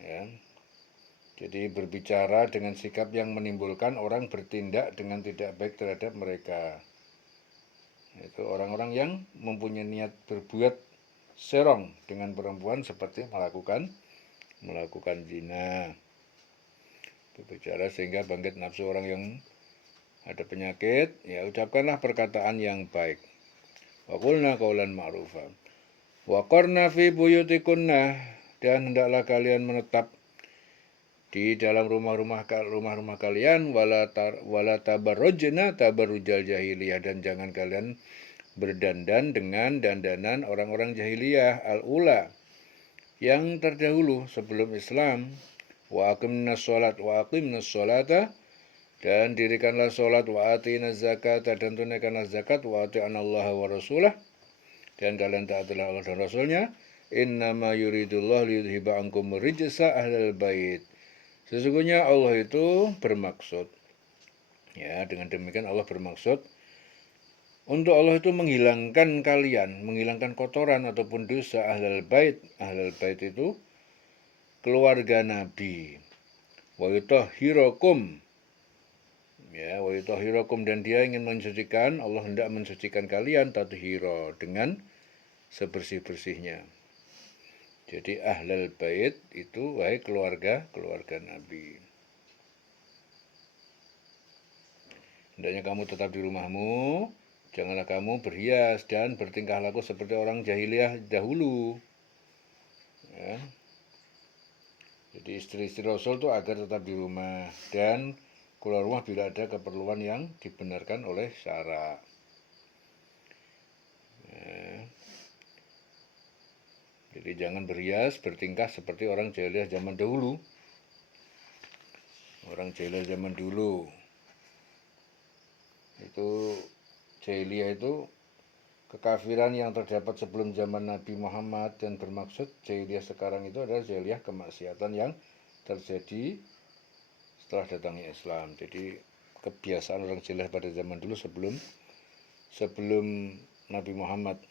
Ya. Jadi berbicara dengan sikap yang menimbulkan orang bertindak dengan tidak baik terhadap mereka. Itu orang-orang yang mempunyai niat berbuat serong dengan perempuan seperti melakukan zina. Berbicara sehingga bangkit nafsu orang yang ada penyakit, ya ucapkanlah perkataan yang baik. Wa qulna qaulan ma'rufa. Wa qarna fi buyutikunna, dan hendaklah kalian menetap di dalam rumah-rumah kalian, wala tabarrujna tabarrujal jahiliyah, dan jangan kalian berdandan dengan dandanan orang-orang jahiliyah al-ula yang terdahulu sebelum Islam. Wa aqimnas sholata, dan dirikanlah sholat, wa atinaz zakata, dan tunaikanlah zakat, wa ati'anallaha wa rasulah, dan kalian taatilah Allah dan Rasulnya. Innama yuridullah liyudhiba ankum rijsa ahlal bait. Sesungguhnya Allah itu bermaksud, ya, dengan demikian Allah bermaksud untuk Allah itu menghilangkan kalian, menghilangkan kotoran ataupun dosa ahlal bait. Ahlal bait itu keluarga Nabi. Wa yutahhirakum, ya, wa yutahhirakum, dan dia ingin mensucikan, Allah hendak mensucikan kalian, tathira, dengan sebersih-bersihnya. Jadi ahlal bait itu wahai keluarga Nabi. Hendaknya kamu tetap di rumahmu, janganlah kamu berhias dan bertingkah laku seperti orang jahiliyah dahulu. Ya. Jadi istri-istri Rasul itu agar tetap di rumah dan keluar rumah bila ada keperluan yang dibenarkan oleh syara. Ya. Jadi jangan berhias, bertingkah seperti orang jahiliyah zaman dahulu. Orang jahiliyah zaman dulu itu, jahiliyah itu kekafiran yang terdapat sebelum zaman Nabi Muhammad, dan bermaksud jahiliyah sekarang itu adalah jahiliyah kemaksiatan yang terjadi setelah datangnya Islam. Jadi kebiasaan orang jahiliyah pada zaman dulu sebelum Nabi Muhammad.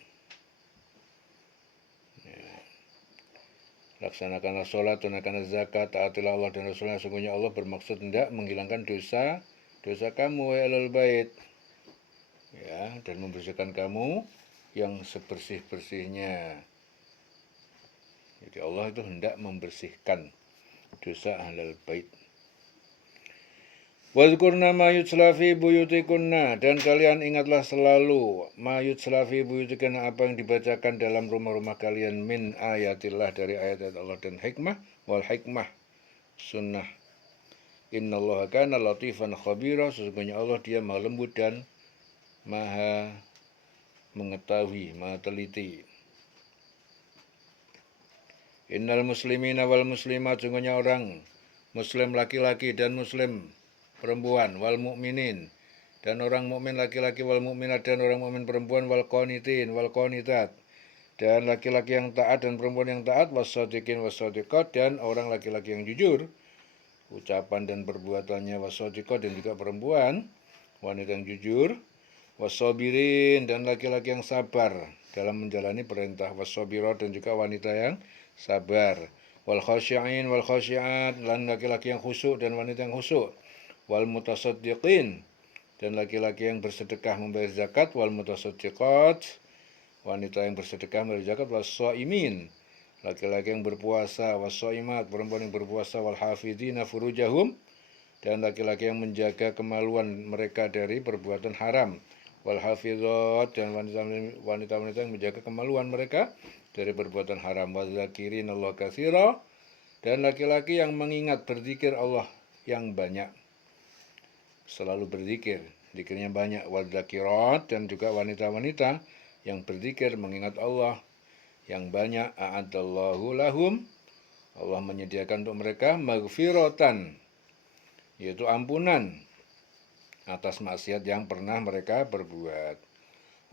Laksanakanlah sholat, tunaikanlah zakat, taatilah Allah dan Rasulnya. Sungguhnya Allah bermaksud hendak menghilangkan dosa kamu, wahai ahlul bait, ya, dan membersihkan kamu yang sebersih-bersihnya. Jadi Allah itu hendak membersihkan dosa ahlul bait. Wadhkurna ma yutsla fi buyutikunna, dan kalian ingatlah selalu ma yutsla fi buyutikunna, apa yang dibacakan dalam rumah-rumah kalian, min ayatillah, dari ayat-ayat Allah, dan hikmah, wal hikmah, sunnah. Innallaha kana latifan khabira, sesungguhnya Allah dia maha lembut dan maha mengetahui, maha teliti. Innal muslimina wal muslimat, sesungguhnya orang muslim laki-laki dan muslim perempuan, wal mukminin, dan orang mukmin laki-laki, wal mukminat, dan orang mukmin perempuan, wal qanitin wal qanitat, dan laki-laki yang taat dan perempuan yang taat, wassadiqin wassadiqat, dan orang laki-laki yang jujur ucapan dan perbuatannya, wassadiqat, dan juga perempuan wanita yang jujur, wassabirin, dan laki-laki yang sabar dalam menjalani perintah, wassabirat, dan juga wanita yang sabar, wal khasyi'in wal khasyi'at, dan laki-laki yang khusyuk dan wanita yang khusyuk, wal mutasaddiqin, dan laki-laki yang bersedekah membayar zakat, wal mutasaddiqat, wanita yang bersedekah membayar zakat, was shaimin, laki-laki yang berpuasa, wasoimat, perempuan yang berpuasa, wal hafidhina furujahum, dan laki-laki yang menjaga kemaluan mereka dari perbuatan haram, wal hafidhat, dan wanita-wanita yang menjaga kemaluan mereka dari perbuatan haram, wal zakirin Allah katsira, dan laki-laki yang mengingat berzikir Allah yang banyak, selalu berzikir, zikirnya banyak, wal zakirat, dan juga wanita-wanita yang berzikir mengingat Allah yang banyak, a'adallahu lahum, Allah menyediakan untuk mereka maghfiratan, yaitu ampunan atas maksiat yang pernah mereka perbuat,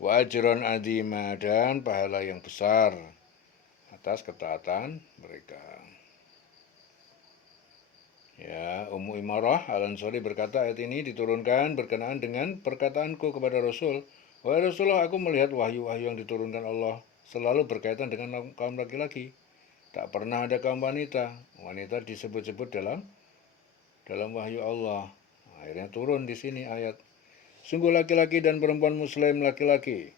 wa ajron azima, dan pahala yang besar atas ketaatan mereka. Ya, Ummu Imarah Al-Ansari berkata, ayat ini diturunkan berkenaan dengan perkataanku kepada Rasul, wahai Rasulullah, aku melihat wahyu-wahyu yang diturunkan Allah selalu berkaitan dengan kaum laki-laki. Tak pernah ada kaum wanita. Wanita disebut-sebut dalam wahyu Allah. Akhirnya turun di sini ayat. Sungguh laki-laki dan perempuan muslim laki-laki.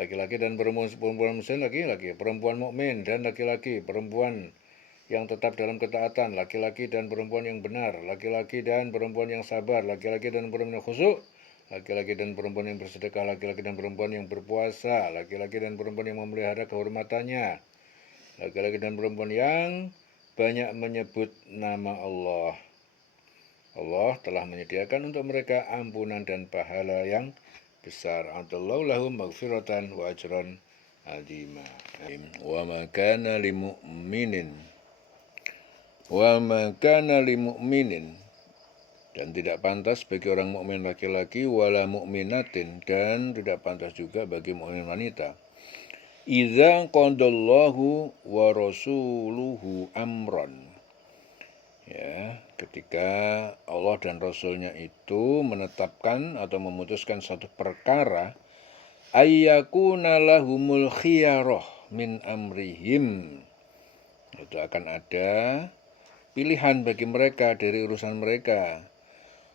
Laki-laki dan perempuan muslim laki-laki. Perempuan mukmin dan laki-laki. Perempuan yang tetap dalam ketaatan. Laki-laki dan perempuan yang benar. Laki-laki dan perempuan yang sabar. Laki-laki dan perempuan yang khusyuk. Laki-laki dan perempuan yang bersedekah. Laki-laki dan perempuan yang berpuasa. Laki-laki dan perempuan yang memelihara kehormatannya. Laki-laki dan perempuan yang banyak menyebut nama Allah. Allah telah menyediakan untuk mereka ampunan dan pahala yang besar. Adallahu lahum maghfiratan wa ajran azima. Wa ma kana limu'minin dan tidak pantas bagi orang mukmin laki-laki, wala mu'minatin, dan tidak pantas juga bagi mukmin wanita, idza qadallahu wa rasuluhu amran, ya, ketika Allah dan Rasulnya itu menetapkan atau memutuskan satu perkara, ayyakuna lahumul khiyarah min amrihim, itu akan ada pilihan bagi mereka dari urusan mereka.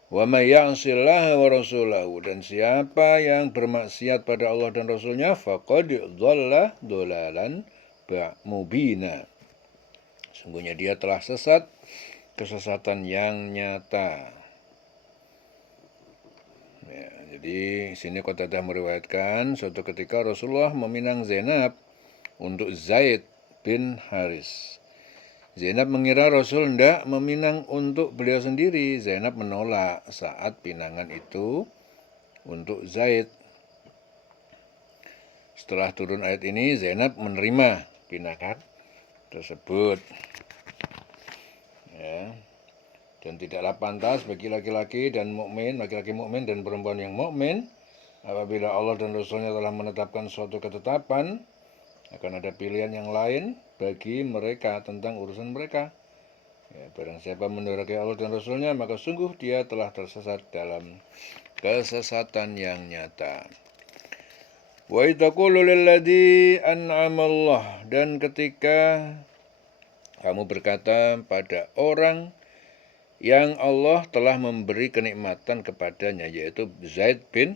Wa may ya'sillaha wa rasulahu, dan siapa yang bermaksiat pada Allah dan Rasulnya, faqad dhalla dhalalan mubina, sungguhnya dia telah sesat kesesatan yang nyata. Ya, jadi sini Qatadah meriwayatkan suatu ketika Rasulullah meminang Zainab untuk Zaid bin Haris. Zainab mengira Rasul hendak meminang untuk beliau sendiri. Zainab menolak saat pinangan itu untuk Zaid. Setelah turun ayat ini, Zainab menerima pinangan tersebut. Ya. Dan tidaklah pantas bagi laki-laki dan mukmin, laki-laki mukmin dan perempuan yang mukmin, apabila Allah dan Rasulnya telah menetapkan suatu ketetapan, akan ada pilihan yang lain bagi mereka tentang urusan mereka. Ya, barang siapa mendurhakai Allah dan Rasulnya, maka sungguh dia telah tersesat dalam kesesatan yang nyata. Wa itaqulu lilladzi an'amallah, dan ketika kamu berkata pada orang yang Allah telah memberi kenikmatan kepadanya, yaitu Zaid bin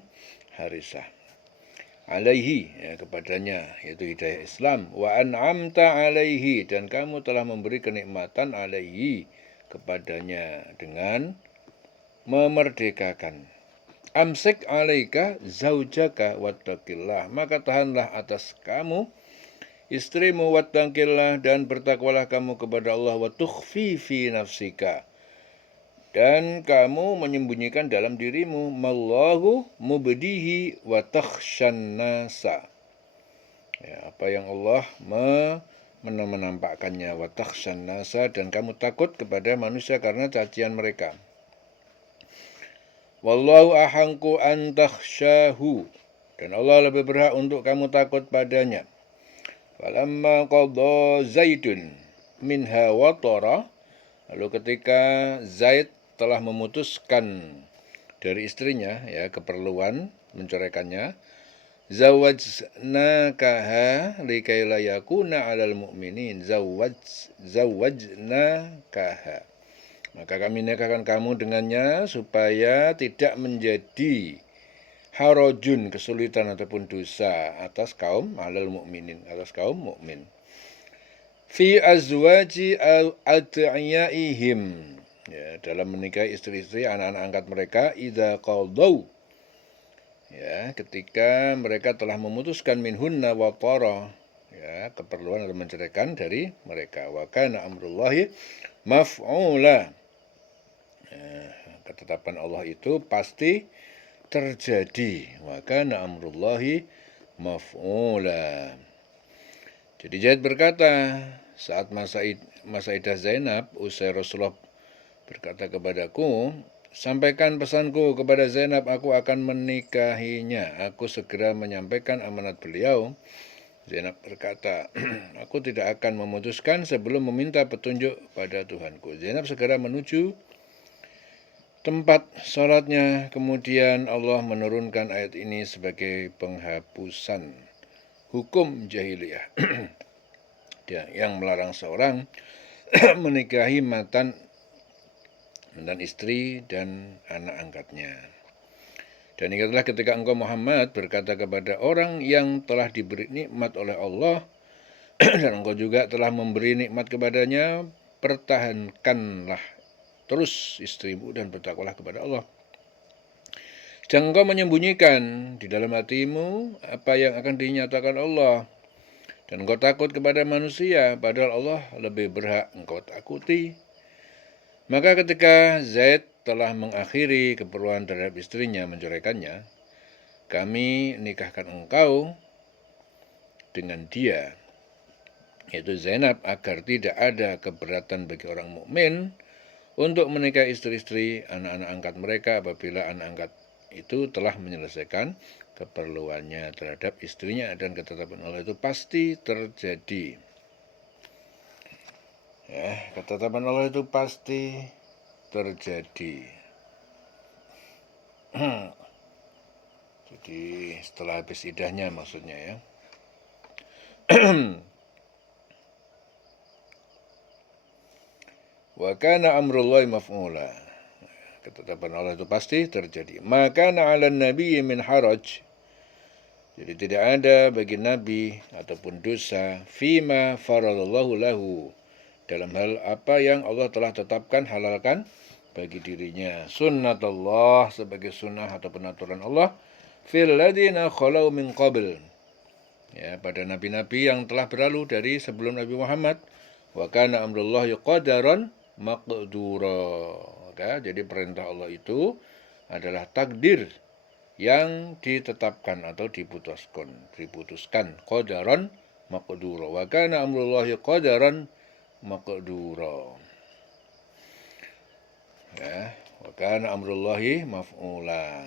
Harisah, alaihi, ya, kepadanya, yaitu hidayah Islam, wa an'amta alaihi, dan kamu telah memberi kenikmatan alaihi, kepadanya dengan memerdekakan. Amsik alaika zaujaka wattaqillah, maka tahanlah atas kamu istrimu, wattaqillah, dan bertakwalah kamu kepada Allah, wa tukhfi fi nafsika, dan kamu menyembunyikan dalam dirimu, mallahu mubdihi wa takhshan nasa, ya, apa yang Allah menampakkannya, wa takhshan nasa, dan kamu takut kepada manusia karena cacian mereka. Wallahu ahanku an takhshahu, dan Allah lebih berhak untuk kamu takut padanya. Falamma qadha Zaidun minha watara, lalu ketika Zaid telah memutuskan dari istrinya, ya, keperluan menceraikannya, zawajnakaha likaila yakuna 'alal mu'minin zawajnakaha, maka kami nikahkan kamu dengannya supaya tidak menjadi harajun, kesulitan ataupun dosa atas kaum 'alal mu'minin, atas kaum mukmin. fi azwaji ad'iyaihim, ya, dalam menikahi istri-istri anak-anak angkat mereka, idza qadau, ya, ketika mereka telah memutuskan minhunna watara, ya, keperluan atau menceraikan dari mereka. Wa kana amrullahi maf'ula, ya, ketetapan Allah itu pasti terjadi. Wa kana amrullahi maf'ula. Jadi Zaid berkata, saat masa idah Zainab, usai Rasulullah berkata kepadaku, sampaikan pesanku kepada Zainab, aku akan menikahinya. Aku segera menyampaikan amanat beliau. Zainab berkata, aku tidak akan memutuskan sebelum meminta petunjuk pada Tuhanku. Zainab segera menuju tempat sholatnya. Kemudian Allah menurunkan ayat ini sebagai penghapusan hukum jahiliyah yang melarang seorang menikahi mantan istri dan anak angkatnya. Dan ingatlah ketika engkau Muhammad berkata kepada orang yang telah diberi nikmat oleh Allah dan engkau juga telah memberi nikmat kepadanya, pertahankanlah terus istrimu dan bertakwalah kepada Allah. Jangan engkau menyembunyikan di dalam hatimu apa yang akan dinyatakan Allah, dan engkau takut kepada manusia, padahal Allah lebih berhak engkau takuti. Maka ketika Zaid telah mengakhiri keperluan terhadap istrinya, menceraikannya, kami nikahkan engkau dengan dia, yaitu Zainab, agar tidak ada keberatan bagi orang mukmin untuk menikahi istri-istri anak-anak angkat mereka apabila anak angkat itu telah menyelesaikan keperluannya terhadap istrinya, dan ketetapan Allah itu pasti terjadi. Ya, ketetapan Allah itu pasti terjadi. Jadi setelah habis idahnya maksudnya, ya. Wa kana amrullahi maf'ula. Ketetapan Allah itu pasti terjadi. Maka 'alan nabiyyi min haraj. Jadi tidak ada bagi Nabi ataupun dosa fima faradallahu lahu, dalam hal apa yang Allah telah tetapkan, halalkan bagi dirinya. Sunnatullah, sebagai sunnah ataupun aturan Allah, fil ladina khalau min qabl, ya, pada nabi-nabi yang telah berlalu dari sebelum Nabi Muhammad. Wa kana amrullahi qadaran maqdura. Jadi perintah Allah itu adalah takdir yang ditetapkan atau diputuskan qadaran maqdura. Wa kana amrullahi qadaran maqdura. Ya, wa kana amrullahi maf'ula.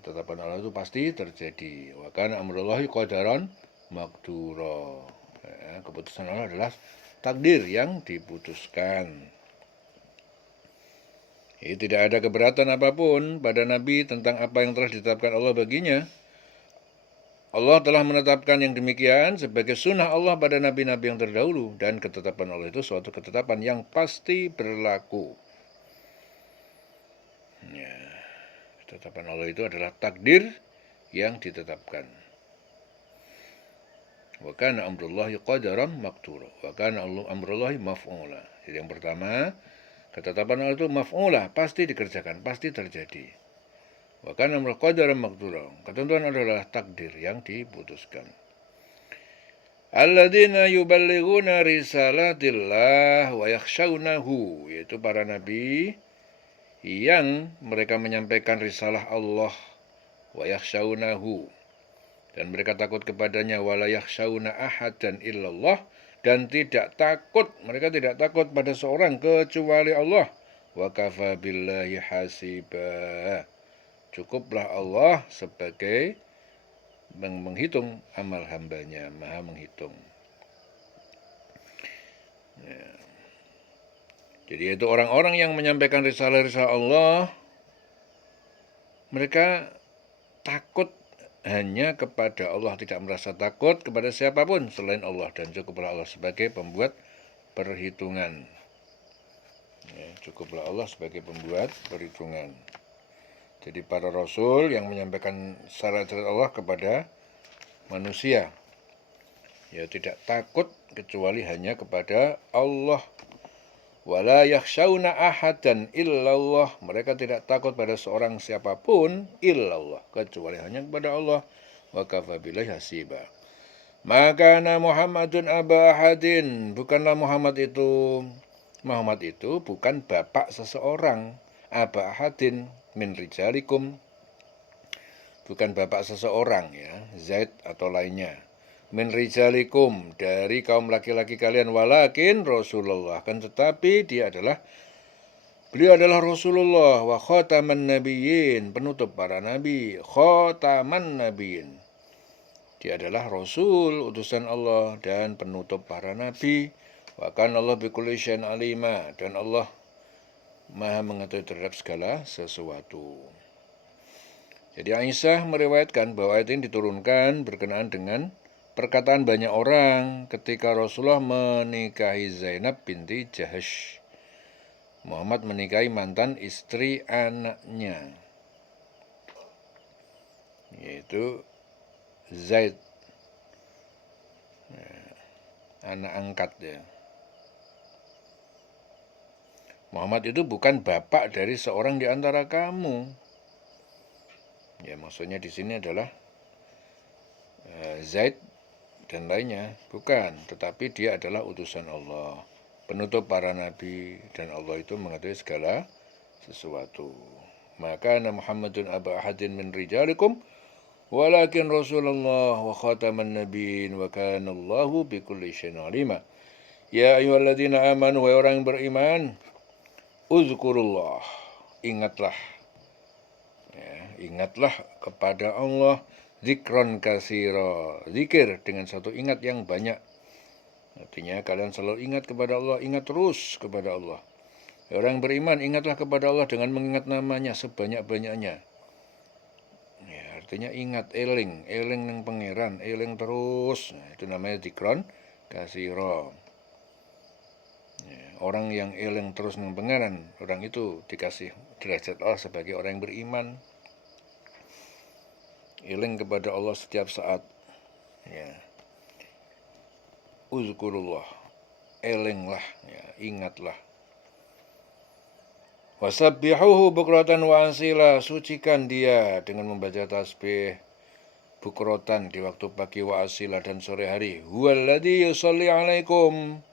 Ketetapan Allah itu pasti terjadi. Wa kana amrullahi qadaran maqdura. Ya, keputusan Allah adalah takdir yang diputuskan. Tidak ada keberatan apapun pada Nabi tentang apa yang telah ditetapkan Allah baginya. Allah telah menetapkan yang demikian sebagai sunnah Allah pada nabi-nabi yang terdahulu, dan ketetapan Allah itu suatu ketetapan yang pasti berlaku. Ya, ketetapan Allah itu adalah takdir yang ditetapkan. Wa kana amrullahi qadaran maqdura. Wa kana amrullahi maf'ula. Jadi yang pertama, ketetapan Allah itu maf'ula, pasti dikerjakan, pasti terjadi. Wa kana amrullahi qadaran maqdura. Ketentuan adalah takdir yang diputuskan. Alladzina yuballighuna risalatillah wa yakhshawnahu, yaitu para nabi yang mereka menyampaikan risalah Allah, wa yakhshawnahu, dan mereka takut kepadanya, wala yakhshawna ahadan illallah, dan mereka tidak takut pada seorang kecuali Allah. Wa kafa billahi hasiba, cukuplah Allah sebagai menghitung amal hambanya, maha menghitung. Ya. Jadi itu orang-orang yang menyampaikan risalah-risalah Allah, mereka takut hanya kepada Allah, tidak merasa takut kepada siapapun selain Allah, dan cukuplah Allah sebagai pembuat perhitungan. Ya, cukuplah Allah sebagai pembuat perhitungan. Jadi para rasul yang menyampaikan syariat Allah kepada manusia, Ya, tidak takut kecuali hanya kepada Allah. Wala yakhshawna ahadan illallah. Mereka tidak takut pada seorang siapapun illallah, kecuali hanya kepada Allah. Wa kafa billahi hasiba. Maka Muhammadun aba ahadin. Bukanlah Muhammad itu bukan bapak seseorang. Aba ahadin min rijalikum. Bukan bapak seseorang ya, Zaid atau lainnya. Min rijalikum, dari kaum laki-laki kalian, walakin Rasulullah, kan tetapi beliau adalah Rasulullah, wa khataman nabiyyin, penutup para nabi, khataman nabiyyin. Dia adalah Rasul, utusan Allah dan penutup para nabi. Wa kana Allah bikulli syai'in alima, dan Allah Maha mengetahui terhadap segala sesuatu. Jadi Aisyah meriwayatkan bahwa ayat ini diturunkan berkenaan dengan perkataan banyak orang ketika Rasulullah menikahi Zainab binti Jahash. Muhammad menikahi mantan istri anaknya, yaitu Zaid, anak angkat ya. Muhammad itu bukan bapak dari seorang di antara kamu. Ya, maksudnya di sini adalah Zaid dan lainnya, bukan, tetapi dia adalah utusan Allah, penutup para nabi, dan Allah itu mengetahui segala sesuatu. Maka Muhammadun aba ahadin min rijalikum walakin Rasulullah wa khataman nabiyyin wa kana Allahu bikulli syai'in alima. Ya ayyuhalladzina amanu, wahai orang yang beriman, uzkurullah, ingatlah kepada Allah, zikron kasiro, zikir dengan satu ingat yang banyak. Artinya kalian selalu ingat kepada Allah, ingat terus kepada Allah. Orang beriman, ingatlah kepada Allah dengan mengingat namanya sebanyak-banyaknya. Ya, artinya ingat, eling nang pangeran, eling terus. Nah, itu namanya zikron kasiro. Ya, orang yang eling terus nang pangeran, orang itu dikasih derajat Allah sebagai orang yang beriman. Eling kepada Allah setiap saat. Ya. Uzkurullah, elinglah, ya, ingatlah. Wasabbihuhu bukratan wa asila, sucikan dia dengan membaca tasbih bukrotan di waktu pagi, wa asila dan sore hari. Huwaladzi yusalli alaikum,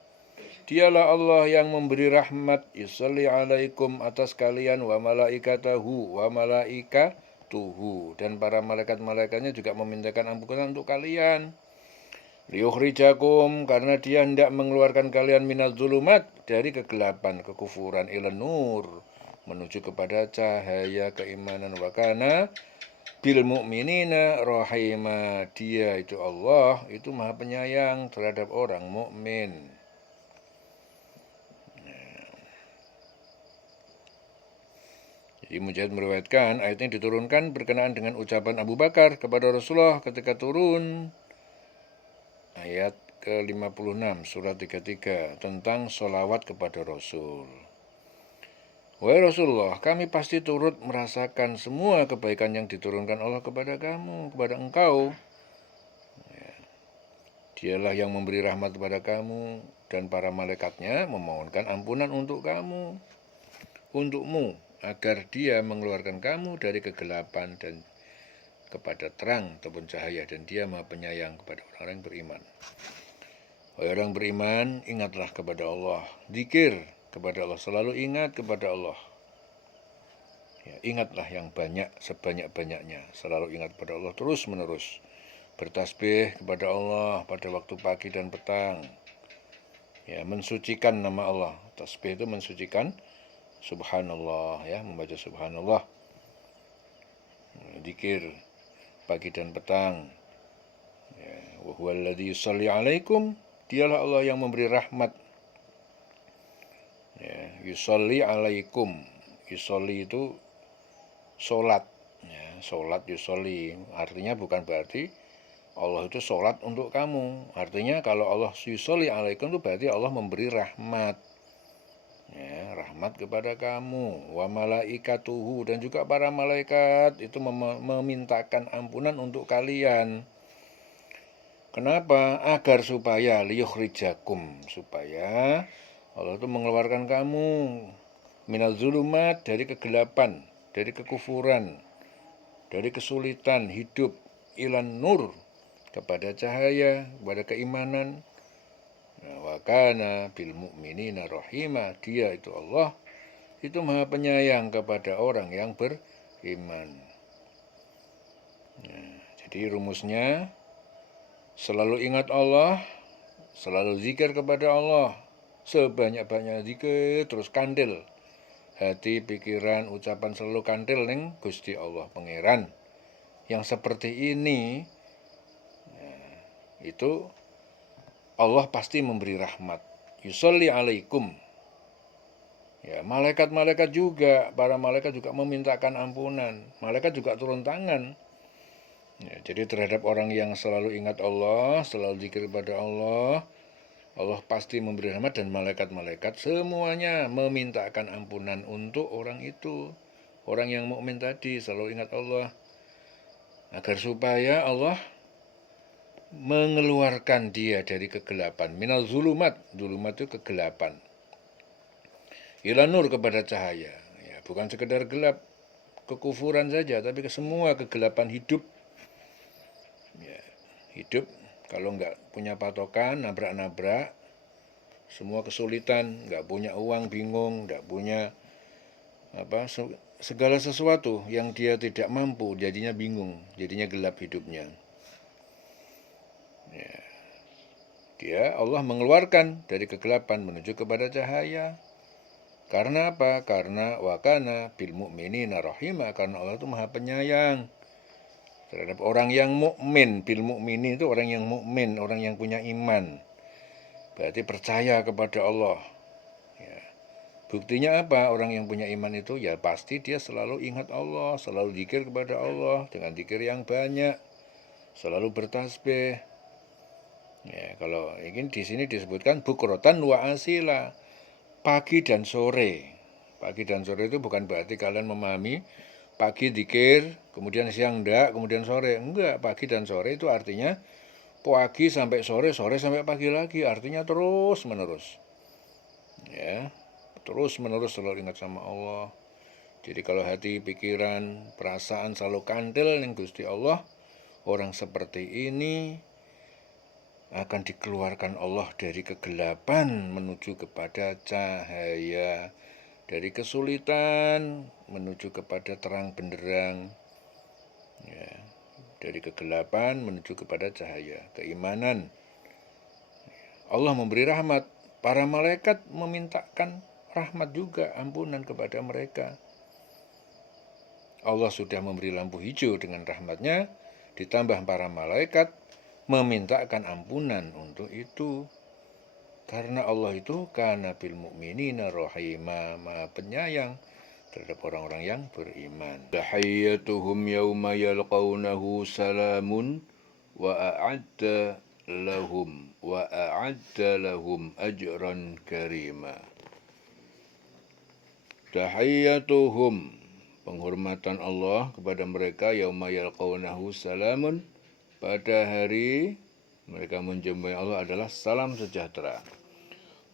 dialah Allah yang memberi rahmat, yusalli alaikum atas kalian, wa malaikatahu, wa malaikatuhu, dan para malaikat-malaikatnya juga memintakan ampunan untuk kalian. Liyukhrijakum, karena dia hendak mengeluarkan kalian minaz zulumat, dari kegelapan kekufuran, ilan nur, menuju kepada cahaya keimanan. Wa kana bil mu'minina rahima, dia itu Allah itu maha penyayang terhadap orang mukmin. Jadi Mujahid meriwayatkan ayat ini diturunkan berkenaan dengan ucapan Abu Bakar kepada Rasulullah ketika turun ayat ke-56 surat 33 tentang sholawat kepada Rasul. Wahai Rasulullah, kami pasti turut merasakan semua kebaikan yang diturunkan Allah kepada kamu, kepada engkau. Ya. Dialah yang memberi rahmat kepada kamu, dan para malaikatnya memohonkan ampunan untuk kamu, untukmu, agar dia mengeluarkan kamu dari kegelapan dan kepada terang ataupun cahaya, dan dia maha penyayang kepada orang-orang yang beriman. Wahai orang beriman, ingatlah kepada Allah, zikir kepada Allah, selalu ingat kepada Allah. Ya, ingatlah yang banyak, sebanyak-banyaknya, selalu ingat kepada Allah terus menerus. Bertasbih kepada Allah pada waktu pagi dan petang. Ya, mensucikan nama Allah. Tasbih itu mensucikan subhanallah, ya, membaca subhanallah. Zikir pagi dan petang. Ya, wa huwallazi yusalli alaikum, dialah Allah yang memberi rahmat. Ya, yusalli alaikum. Yusalli itu sholat. Ya, sholat yusalli. Artinya bukan berarti Allah itu sholat untuk kamu. Artinya kalau Allah yusalli alaikum itu berarti Allah memberi rahmat. Ya, rahmat kepada kamu. Wa malaikatuhu, dan juga para malaikat itu memintakan ampunan untuk kalian. Kenapa? Agar supaya liyukhrijakum, supaya Allah itu mengeluarkan kamu minal zulumat, dari kegelapan, dari kekufuran, dari kesulitan hidup, ilan nur, kepada cahaya, kepada keimanan. Wa kana bil mu'minina rahima, dia itu Allah itu maha penyayang kepada orang yang beriman. Jadi rumusnya, selalu ingat Allah, selalu zikir kepada Allah, sebanyak-banyak zikir, terus kandil hati, pikiran, ucapan selalu kandil ning Gusti Allah Pangeran. Yang seperti ini, itu Allah pasti memberi rahmat. Yusolli alaikum. Ya, malaikat-malaikat juga, para malaikat juga memintakan ampunan. Malaikat juga turun tangan. Ya, jadi terhadap orang yang selalu ingat Allah, selalu zikir kepada Allah, Allah pasti memberi rahmat, dan malaikat-malaikat semuanya memintakan ampunan untuk orang itu. Orang yang mukmin tadi selalu ingat Allah, agar supaya Allah mengeluarkan dia dari kegelapan. Minal zulumat, zulumat itu kegelapan. Ila nur, kepada cahaya. Ya, bukan sekedar gelap kekufuran saja, tapi ke semua kegelapan hidup. Ya, hidup kalau nggak punya patokan, nabrak-nabrak, semua kesulitan, nggak punya uang, bingung, nggak punya segala sesuatu yang dia tidak mampu, jadinya bingung, jadinya gelap hidupnya. Ya, dia Allah mengeluarkan dari kegelapan menuju kepada cahaya. Karena apa? Karena wakana bil mu'minina rahima, karena Allah itu maha penyayang terhadap orang yang mukmin. Bil mu'minin itu orang yang mukmin, orang yang punya iman. Berarti percaya kepada Allah. Ya. Buktinya apa? Orang yang punya iman itu ya pasti dia selalu ingat Allah, selalu zikir kepada Allah dengan zikir yang banyak, selalu bertasbih. Ya, kalau ingin di sini disebutkan bukrotan wa asila, pagi dan sore. Pagi dan sore itu bukan berarti kalian memahami pagi zikir, kemudian siang enggak, kemudian sore. Enggak, pagi dan sore itu artinya pagi sampai sore, sore sampai pagi lagi, artinya terus menerus. Ya, terus menerus selalu ingat sama Allah. Jadi kalau hati, pikiran, perasaan selalu kandel ning Gusti Allah, orang seperti ini akan dikeluarkan Allah dari kegelapan menuju kepada cahaya, dari kesulitan menuju kepada terang benderang, ya, dari kegelapan menuju kepada cahaya, keimanan. Allah memberi rahmat, para malaikat memintakan rahmat juga, ampunan kepada mereka. Allah sudah memberi lampu hijau dengan rahmatnya, ditambah para malaikat memintakan ampunan untuk itu. Karena Allah itu kana bil mu'minina rahima, maha penyayang terhadap orang-orang yang beriman. Tahiyyatuhum yawma yalqawnahu salamun wa a'adda lahum ajran karima. Tahiyyatuhum, penghormatan Allah kepada mereka, yauma yalqawnahu salamun, pada hari mereka menjumpai Allah adalah salam sejahtera.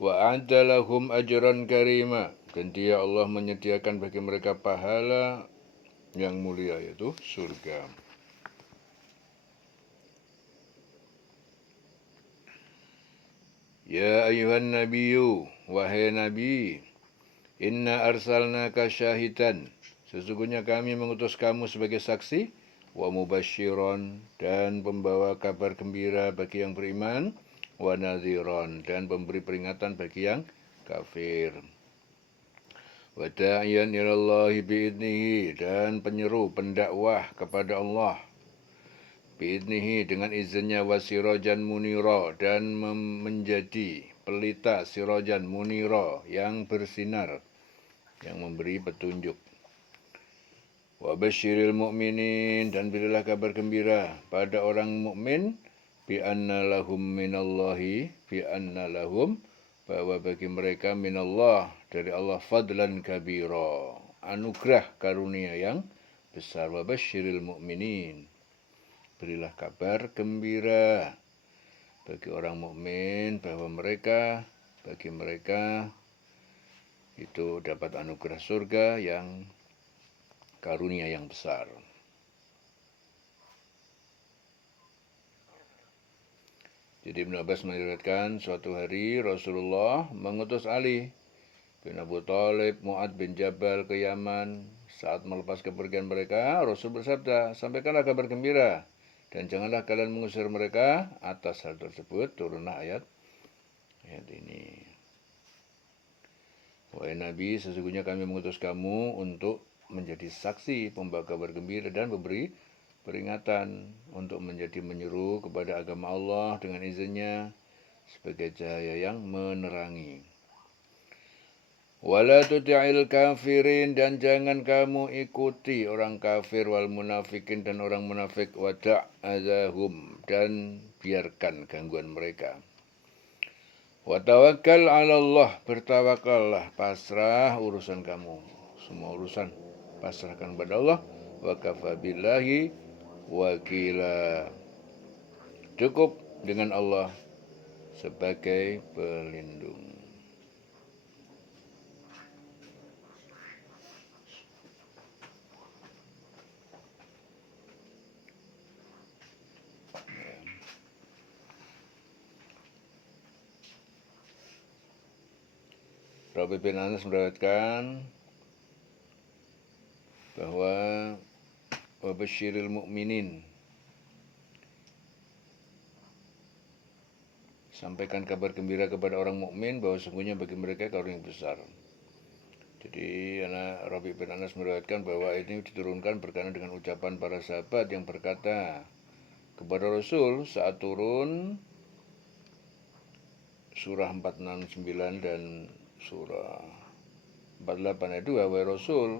Wa a'dalahum ajran karima, dan dia Allah menyediakan bagi mereka pahala yang mulia, yaitu surga. Ya ayuhan nabiyyu, wahai nabi, inna arsalnaka syahidan, sesungguhnya kami mengutus kamu sebagai saksi, wa mubasyiron, dan pembawa kabar gembira bagi yang beriman, wa nadhiron, dan pemberi peringatan bagi yang kafir. Wa da'iyan ilallahi biidnihi, dan penyeru, pendakwah kepada Allah, biidnihi, dengan izinnya, wa sirajan munira, dan menjadi pelita, sirajan munira, yang bersinar, yang memberi petunjuk. Wa basyiril mu'minin, dan berilah kabar gembira pada orang mukmin, bi anna lahum minallahi, bi anna lahum, bahwa bagi mereka minallah, dari Allah, fadlan kabira, anugerah karunia yang besar. Wa basyiril mu'minin, berilah kabar gembira bagi orang mukmin bahwa bagi mereka itu dapat anugerah surga yang karunia yang besar. Jadi Ibnu Abbas meriwayatkan suatu hari Rasulullah mengutus Ali bin Abu Thalib, Mu'ad bin Jabal ke Yaman. Saat melepas kepergian mereka, Rasul bersabda, sampaikanlah kabar gembira dan janganlah kalian mengusir mereka. Atas hal tersebut turunlah ayat ini. Wahai Nabi, sesungguhnya kami mengutus kamu untuk menjadi saksi, pembawa kabar gembira dan memberi peringatan, untuk menjadi menyeru kepada agama Allah dengan izinnya sebagai cahaya yang menerangi. Wala tuti'il kafirin, dan jangan kamu ikuti orang kafir, wal munafikin, dan orang munafik, wada'adzahum, dan biarkan gangguan mereka. Wa tawakkal 'ala Allah, bertawakallah, pasrah urusan kamu, semua urusan pasrahkan pada Allah. Wa kafa billahi wakila, cukup dengan Allah sebagai pelindung. Rabi bin Anas meriwayatkan bahwa wabasyiril mu'minin, sampaikan kabar gembira kepada orang mukmin bahwa sesungguhnya bagi mereka karunia yang besar. Jadi Rabi bin Anas meriwayatkan bahwa ini diturunkan berkenaan dengan ucapan para sahabat yang berkata kepada Rasul saat turun surah 469 dan surah 48 ayat 2, wahai Rasul,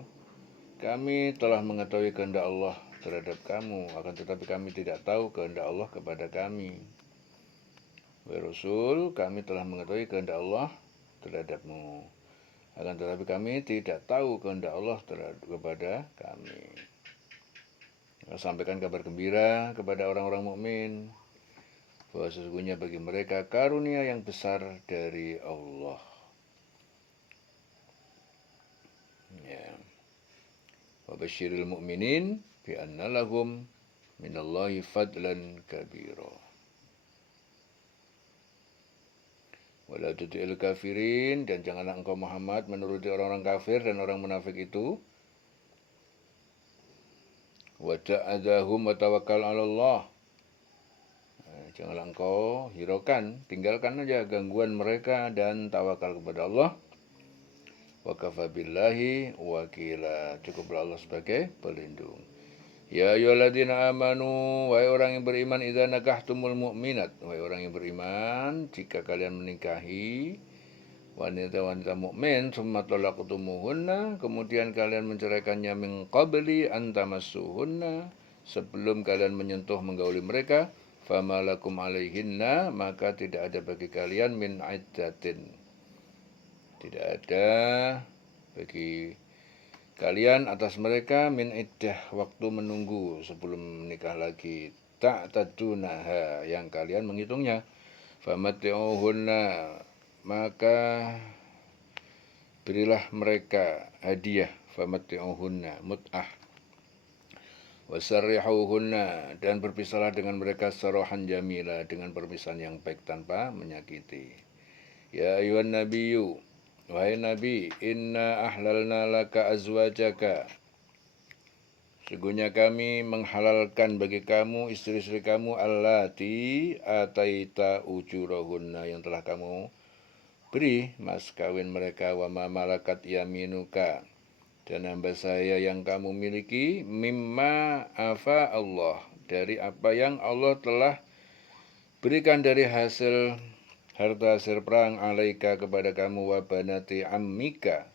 kami telah mengetahui kehendak Allah terhadap kamu, akan tetapi kami tidak tahu kehendak Allah kepada kami. Wahai Rasul, kami telah mengetahui kehendak Allah terhadapmu, akan tetapi kami tidak tahu kehendak Allah kepada kami. Sampaikan kabar gembira kepada orang-orang mukmin bahwa sesungguhnya bagi mereka karunia yang besar dari Allah. Ya. Wa basyiril mu'minin bi anna lahum minallahi fadlan kabira. Wala tuti'il kafirin, dan janganlah engkau Muhammad menuruti orang-orang kafir dan orang munafik itu. Wa ta'adzahum wa tawakkal 'ala Allah. Janganlah engkau hiraukan, tinggalkan aja gangguan mereka dan tawakal kepada Allah. Wa kafa billahi wakila, cukuplah Allah sebagai pelindung. Ya ayyuhalladzina amanu, wahai orang yang beriman, idza nakahtumul mu'minat, wahai orang yang beriman, jika kalian menikahi wanita-wanita mukmin, summa talaqtumuhunna, kemudian kalian menceraikannya, min qabli an tamassuhunna, sebelum kalian menyentuh menggauli mereka, fama lakum alaihinna, maka tidak ada bagi kalian min iddatin, tidak ada bagi kalian atas mereka min iddah, waktu menunggu sebelum menikah lagi, ta'tadunaha, yang kalian menghitungnya. Famatti'uhunna, maka berilah mereka hadiah, famatti'uhunna, mut'ah. Wasarrihuhunna, dan berpisahlah dengan mereka sarahan jamila, dengan perpisahan yang baik tanpa menyakiti. Ya ayuhan nabiyyu, wahai Nabi, inna ahlalna laka azwajaka, sesungguhnya kami menghalalkan bagi kamu istri-istri kamu, allati ataita ujurahunna, yang telah kamu beri mas kawin mereka, wa ma malakat yaminuka, dan hamba saya yang kamu miliki, mimma afa Allah, dari apa yang Allah telah berikan dari hasil harta hasil perang, alaika, kepada kamu, wa banati ammika,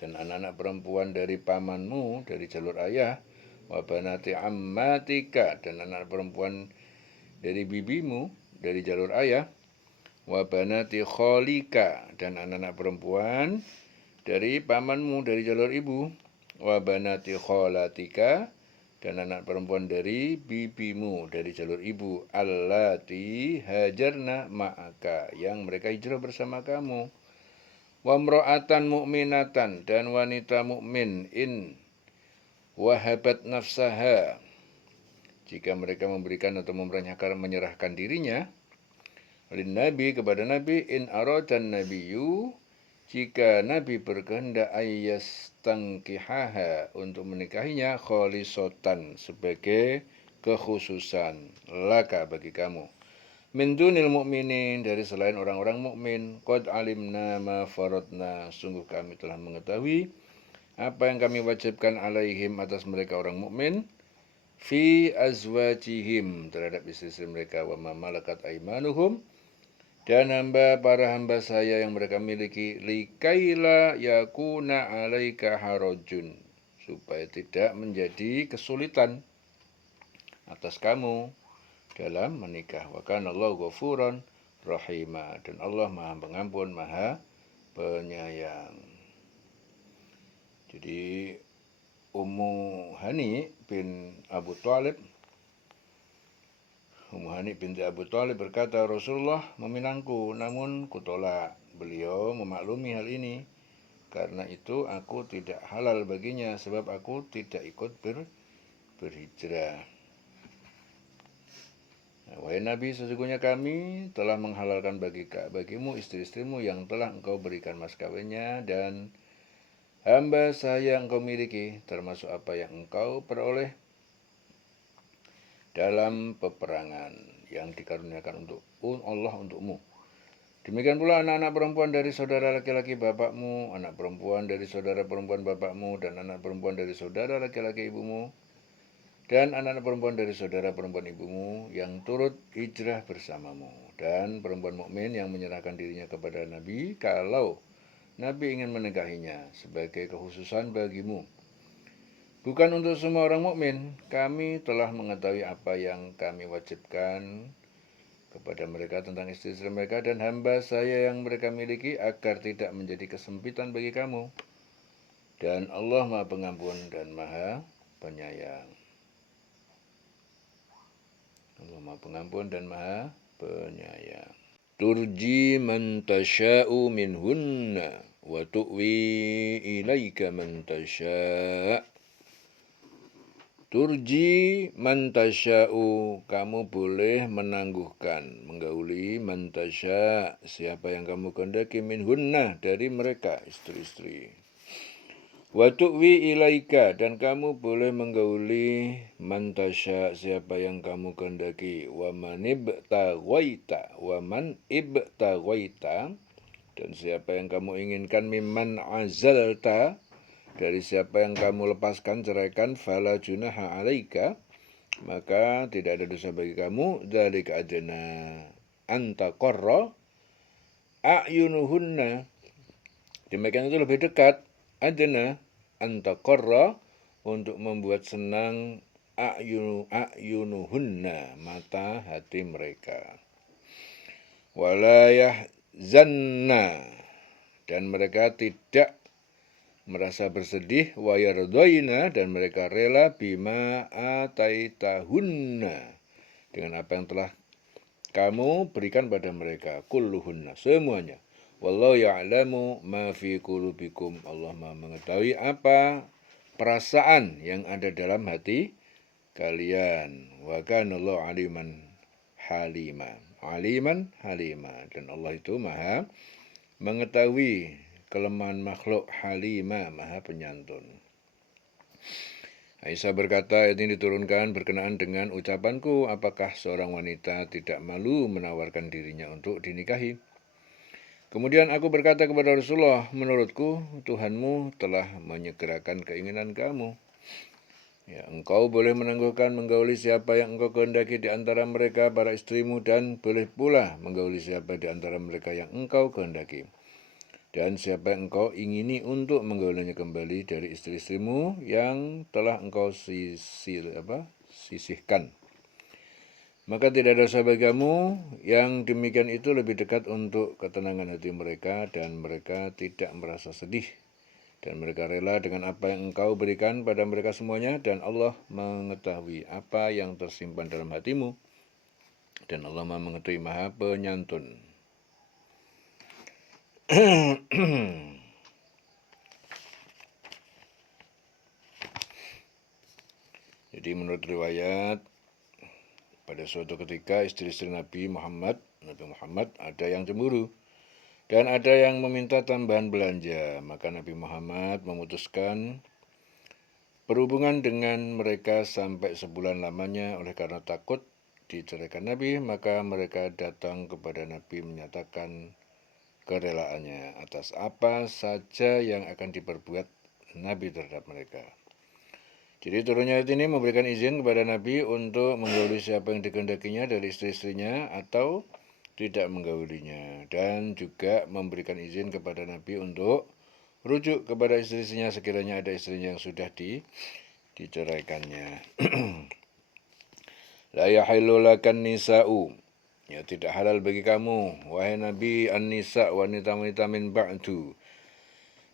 dan anak-anak perempuan dari pamanmu dari jalur ayah, wa banati ammatika, dan anak perempuan dari bibimu dari jalur ayah, wa banati kholika, dan anak-anak perempuan dari pamanmu dari jalur ibu, wa banati kholatika, dan anak perempuan dari bibimu, dari jalur ibu, allati hajarna ma'aka, yang mereka hijrah bersama kamu. Wa mra'atan mu'minatan, dan wanita mukmin, in wahabat nafsaha, jika mereka memberikan atau menyerahkan dirinya, lin nabi, kepada nabi, in aradan nabiyyu, jika Nabi berkehendak ayyastangkihaha, untuk menikahinya, kholisotan, sebagai kekhususan, laka, bagi kamu, min dunil mu'minin, dari selain orang-orang mukmin, qad alimna ma faradna, sungguh kami telah mengetahui apa yang kami wajibkan alaihim, atas mereka orang mukmin, fi azwajihim, terhadap istri-istri mereka, wa ma malakat aimanuhum, dan para hamba saya yang mereka miliki, likaila yakuna alaika harajun, supaya tidak menjadi kesulitan atas kamu dalam menikah. Wa kana Allahu ghafuran rahima, dan Allah Maha Pengampun, Maha Penyayang. Jadi Ummu Hani bin Abu Thalib, Ummu Hani binti Abu Thalib berkata, Rasulullah meminangku, namun kutolak. Beliau memaklumi hal ini, karena itu aku tidak halal baginya, sebab aku tidak ikut berhijrah. Wahai Nabi, sesungguhnya kami telah menghalalkan bagimu istri-istrimu yang telah engkau berikan mas kawinnya, dan hamba saya yang engkau miliki, termasuk apa yang engkau peroleh dalam peperangan yang dikaruniakan untuk Allah untukmu. Demikian pula anak-anak perempuan dari saudara laki-laki bapakmu, anak perempuan dari saudara perempuan bapakmu, dan anak perempuan dari saudara laki-laki ibumu, dan anak-anak perempuan dari saudara perempuan ibumu yang turut hijrah bersamamu, dan perempuan mukmin yang menyerahkan dirinya kepada Nabi, kalau Nabi ingin menikahinya, sebagai kekhususan bagimu. Bukan untuk semua orang mukmin, kami telah mengetahui apa yang kami wajibkan kepada mereka tentang istri-istri mereka dan hamba saya yang mereka miliki, agar tidak menjadi kesempitan bagi kamu. Dan Allah Maha Pengampun dan Maha Penyayang. Allah Maha Pengampun dan Maha Penyayang. Turji man tasha'u minhunna wa tu'wi ilaika man tasha'. Turji man tasya'u, kamu boleh menangguhkan, menggauli man tasya', siapa yang kamu kehendaki, minhunna, dari mereka, istri-istri. Wa tu'wi ilaika, dan kamu boleh menggauli man tasya', siapa yang kamu kehendaki. Wa man ibtaghaita, dan siapa yang kamu inginkan, mimman azalta, dari siapa yang kamu lepaskan, ceraikan, fala junaha alaika, maka tidak ada dosa bagi kamu, dzalika adna antaqarra a'yunuhunna, demikian itu lebih dekat, adna antaqarra, untuk membuat senang, a'yunuhunna, mata hati mereka, wala yahzanna, dan mereka tidak merasa bersedih, wa yardaina, dan mereka rela, bima ataitahunna, dengan apa yang telah kamu berikan pada mereka, kulluhunna, semuanya. Wallahu ya'lamu ma fi qulubikum, Allah Maha mengetahui apa perasaan yang ada dalam hati kalian. Wa kana Allahu aliman halima, dan Allah itu Maha mengetahui kelemahan makhluk, halima, Maha penyantun. Aisyah berkata, ayat ini diturunkan berkenaan dengan ucapanku, apakah seorang wanita tidak malu menawarkan dirinya untuk dinikahi? Kemudian aku berkata kepada Rasulullah, menurutku Tuhanmu telah menyegerakan keinginan kamu. Ya, engkau boleh menangguhkan menggauli siapa yang engkau kehendaki di antara mereka, para istrimu, dan boleh pula menggauli siapa di antara mereka yang engkau kehendaki. Dan siapa yang engkau ingini untuk menggaulinya kembali dari istri-istrimu yang telah engkau sisihkan. Maka tidak ada dosa bagi kamu, yang demikian itu lebih dekat untuk ketenangan hati mereka, dan mereka tidak merasa sedih dan mereka rela dengan apa yang engkau berikan pada mereka semuanya, dan Allah mengetahui apa yang tersimpan dalam hatimu, dan Allah Maha mengetahui, Maha Penyantun. Jadi menurut riwayat, pada suatu ketika istri-istri Nabi Muhammad ada yang cemburu dan ada yang meminta tambahan belanja. Maka Nabi Muhammad memutuskan berhubungan dengan mereka sampai sebulan lamanya. Oleh karena takut diceraikan Nabi, maka mereka datang kepada Nabi menyatakan kerelaannya atas apa saja yang akan diperbuat Nabi terhadap mereka. Jadi turunnya ayat ini memberikan izin kepada Nabi untuk menggauli siapa yang dikehendakinya dari istri-istrinya atau tidak menggaulinya, dan juga memberikan izin kepada Nabi untuk rujuk kepada istri-istrinya sekiranya ada istrinya yang sudah diceraikannya. La yahillu lakan nisa'u, ya tidak halal bagi kamu wahai Nabi an-nisa, wanita-wanita min ba'du,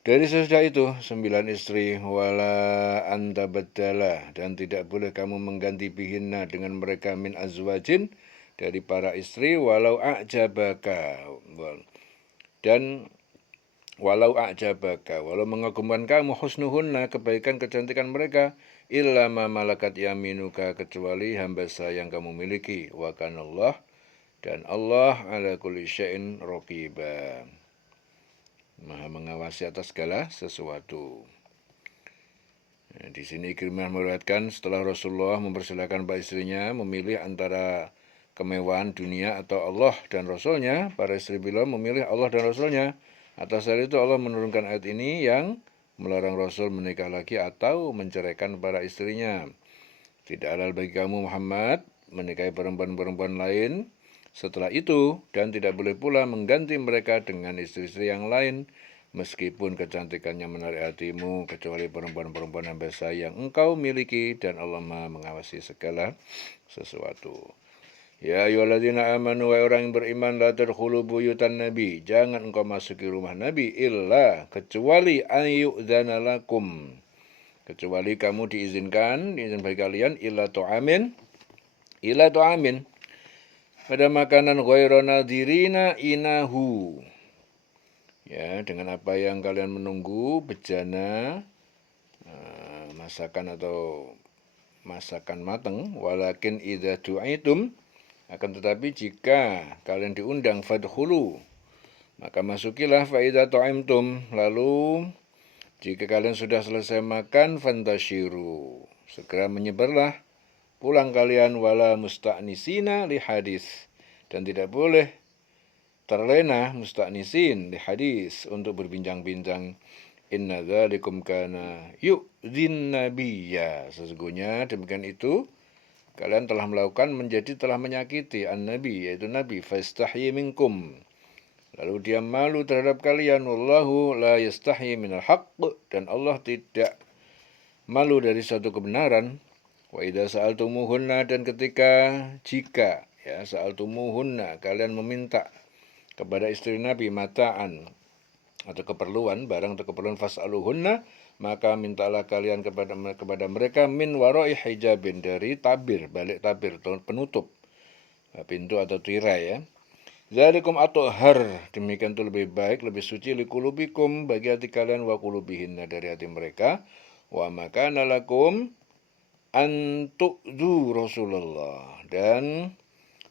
dari sesudah itu 9 istri, wala anta badala, dan tidak boleh kamu mengganti bihinna dengan mereka min azwajin, dari para istri, walau a'jabaka, dan walau a'jabaka, walau mengagumkan kamu husnuhunna, kebaikan kecantikan mereka, illa ma malakat yaminuka, kecuali hamba sah yang kamu miliki, wa kanallah, dan Allah ala kulli syai'in raqiba, Maha mengawasi atas segala sesuatu. Nah, di sini Ikrimah meriwayatkan setelah Rasulullah mempersilakan para istrinya memilih antara kemewahan dunia atau Allah dan Rasulnya, para istri beliau memilih Allah dan Rasulnya. Atas hal itu Allah menurunkan ayat ini yang melarang Rasul menikah lagi atau menceraikan para istrinya. Tidak halal bagi kamu Muhammad menikahi perempuan-perempuan lain setelah itu, dan tidak boleh pula mengganti mereka dengan istri-istri yang lain, meskipun kecantikannya menarik hatimu, kecuali perempuan-perempuan hamba sah yang engkau miliki, dan Allah Maha mengawasi segala sesuatu. Ya ayyuhalladzina amanu, wa orang yang beriman, la tadkhulu buyutan nabi, jangan engkau masuki rumah Nabi, illa, kecuali ayyu'dzana lakum, kecuali kamu diizin bagi kalian, illa tu'amin, pada makanan ghairu nadirina inahu, ya, dengan apa yang kalian menunggu bejana masakan atau masakan matang. Walakin idza du'itum, akan tetapi jika kalian diundang, fadkhulu, maka masukilah. Fa idza ta'imtum, lalu jika kalian sudah selesai makan, fantashiru, segera menyebarlah pulang kalian, wala musta'nisina li hadis, dan tidak boleh terlena musta'nisin li hadis, untuk berbincang-bincang. Inna dzalikum kana yu'dzin nabiyya, sesungguhnya demikian itu kalian telah melakukan telah menyakiti an-nabi, yaitu Nabi. Fastahyi minkum, lalu dia malu terhadap kalian. Wallahu la yastahyi minal haqq, dan Allah tidak malu dari suatu kebenaran. Wa idza sa'altumuhunna, dan jika ya sa'altumuhunna, kalian meminta kepada istri Nabi mata'an, atau keperluan, barang atau keperluan, fas'aluhunna, maka mintalah kalian kepada mereka min wara'i hijabin, dari balik tabir atau penutup pintu atau tirai, ya. Zalikum atuhhar, demikian itu lebih baik, lebih suci, likulubikum, bagi hati kalian, wa kulubihinna, dari hati mereka. Wa makana lakum antu'dhu Rasulullah, dan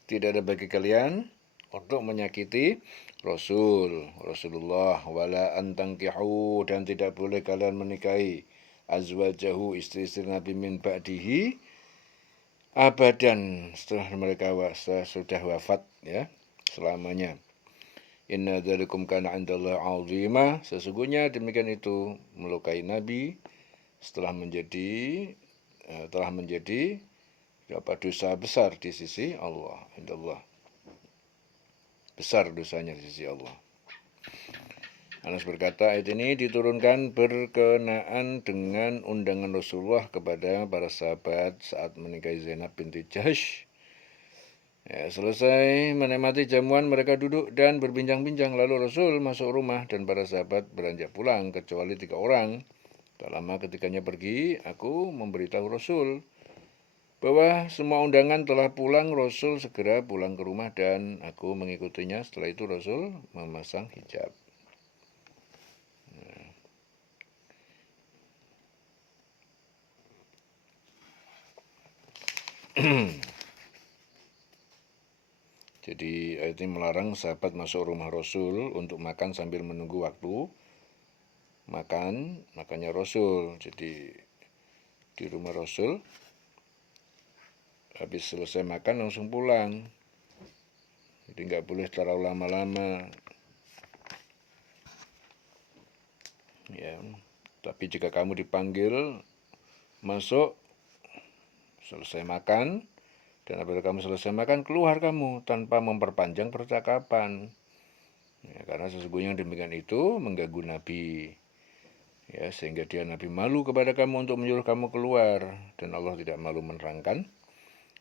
tidak ada bagi kalian untuk menyakiti Rasulullah. Wala antangkihu, dan tidak boleh kalian menikahi azwajahu, istri-istri Nabi, min ba'dihi, abadan, setelah mereka sudah wafat, ya, selamanya. Inna dzalikum kana 'indallahi 'azima, sesungguhnya demikian itu melukai Nabi telah menjadi dosa besar di sisi Allah. Indallah, besar dosanya di sisi Allah. Anas berkata, ayat ini diturunkan berkenaan dengan undangan Rasulullah kepada para sahabat saat menikahi Zainab binti Jahsy, Ya, selesai menikmati jamuan, mereka duduk dan berbincang-bincang. Lalu Rasul masuk rumah dan para sahabat beranjak pulang, kecuali 3 orang. Tak lama ketikanya pergi, aku memberitahu Rasul bahwa semua undangan telah pulang. Rasul segera pulang ke rumah dan aku mengikutinya. Setelah itu Rasul memasang hijab. Jadi ayat ini melarang sahabat masuk rumah Rasul untuk makan sambil menunggu waktu makannya Rasul. Jadi di rumah Rasul habis selesai makan langsung pulang. Jadi nggak boleh terlalu lama-lama. Ya, tapi jika kamu dipanggil masuk selesai makan, dan apabila kamu selesai makan, keluar kamu tanpa memperpanjang percakapan. Ya, karena sesungguhnya demikian itu mengganggu Nabi. Ya, sehingga dia Nabi malu kepada kamu untuk menyuruh kamu keluar. Dan Allah tidak malu menerangkan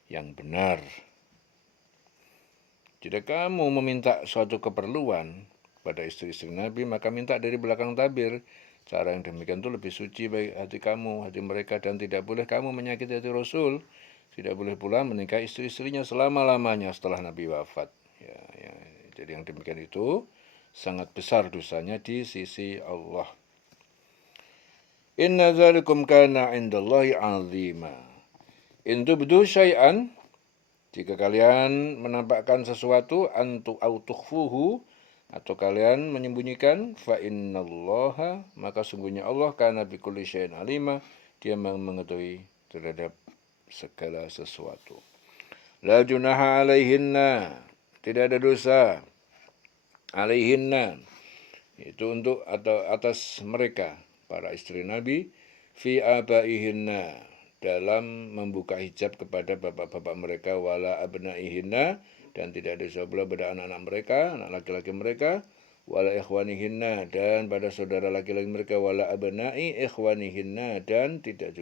yang benar. Jika kamu meminta suatu keperluan pada istri-istri Nabi, maka minta dari belakang tabir. Cara yang demikian itu lebih suci bagi hati kamu, hati mereka, dan tidak boleh kamu menyakiti hati Rasul. Tidak boleh pula menikah istri-istrinya selama-lamanya setelah Nabi wafat. Ya, jadi yang demikian itu sangat besar dosanya di sisi Allah. Inna dzalikum kana indallahi azima. In tubdu syai'an, jika kalian menampakkan sesuatu, antu autukhfuhu, atau kalian menyembunyikan, fa innallaha, maka sungguhnya Allah kana bikulli syai'in alima, dia mengetahui terhadap segala sesuatu. La junaha alaihinna, tidak ada dosa alaihinna, itu untuk atau atas mereka para istri Nabi, fi abaihinna, dalam membuka hijab kepada bapak-bapak mereka, wala abnaihinna, dan tidak ada dosa pula pada anak-anak mereka, anak laki-laki mereka, wala ikhwanihinna, dan pada saudara laki-laki mereka, wala abnai ikhwanihinna, dan tidak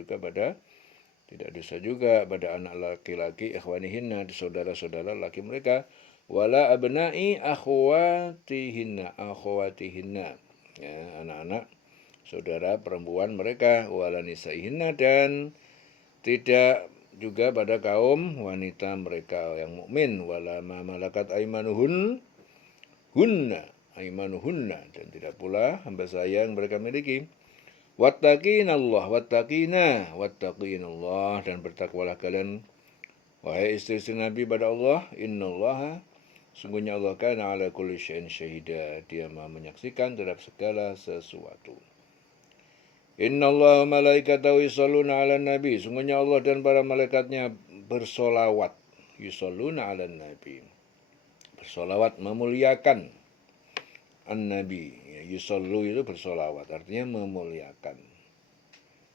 dosa juga pada anak laki-laki ikhwanihinna, saudara-saudara laki mereka, wala abnai akhwatihinna, ya, anak-anak saudara perempuan mereka, wala nisaihinna, dan tidak juga pada kaum wanita mereka yang mukmin, wala ma malakat aimanuhunna, dan tidak pula hamba saya yang mereka miliki. Wattaqinallah, dan bertakwalah kalian, wahai istri-istri Nabi, pada Allah. Innallaha, sungguhnya Allah kana ala kulli syai'in syahida, dia maha menyaksikan terhadap segala sesuatu. Innallaha malaikatahu yusholluna 'alan nabi, sungguhnya Allah dan para malaikatnya bersolawat, yusholluna 'alan nabi, bersolawat, memuliakan an-nabi. Yusollu itu bersolawat, artinya memuliakan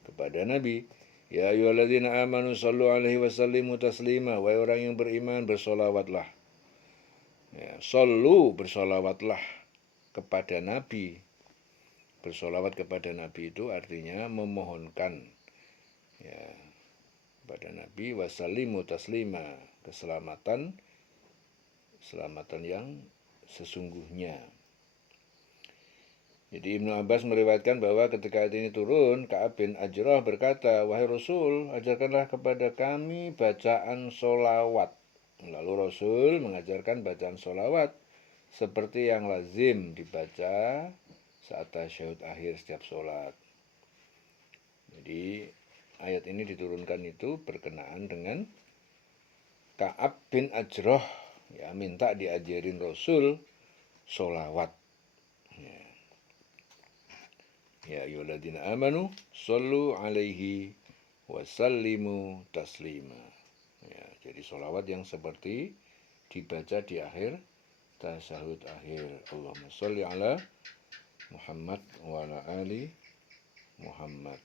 kepada Nabi. Ya ayyuhalladzina amanu sallu alaihi wasallimu taslima, wahai orang yang beriman, bersolawatlah. Ya, sallu, bersolawatlah kepada Nabi. Bersolawat kepada Nabi itu artinya memohonkan, ya, kepada Nabi, wasallimu taslima, keselamatan yang sesungguhnya. Jadi Ibnu Abbas meriwayatkan bahwa ketika ayat ini turun, Ka'ab bin Ajrah berkata, wahai Rasul, ajarkanlah kepada kami bacaan solawat. Lalu Rasul mengajarkan bacaan solawat seperti yang lazim dibaca saat tasyahud akhir setiap sholat. Jadi ayat ini diturunkan itu berkenaan dengan Ka'ab bin Ajrah, ya, minta diajarin Rasul solawat. Ya ayyuhalladzina amanu sallu alaihi wasallimu taslima. Ya, jadi solawat yang seperti dibaca di akhir tasyahud akhir. Allahumma sholli ala Muhammad wa ala ali Muhammad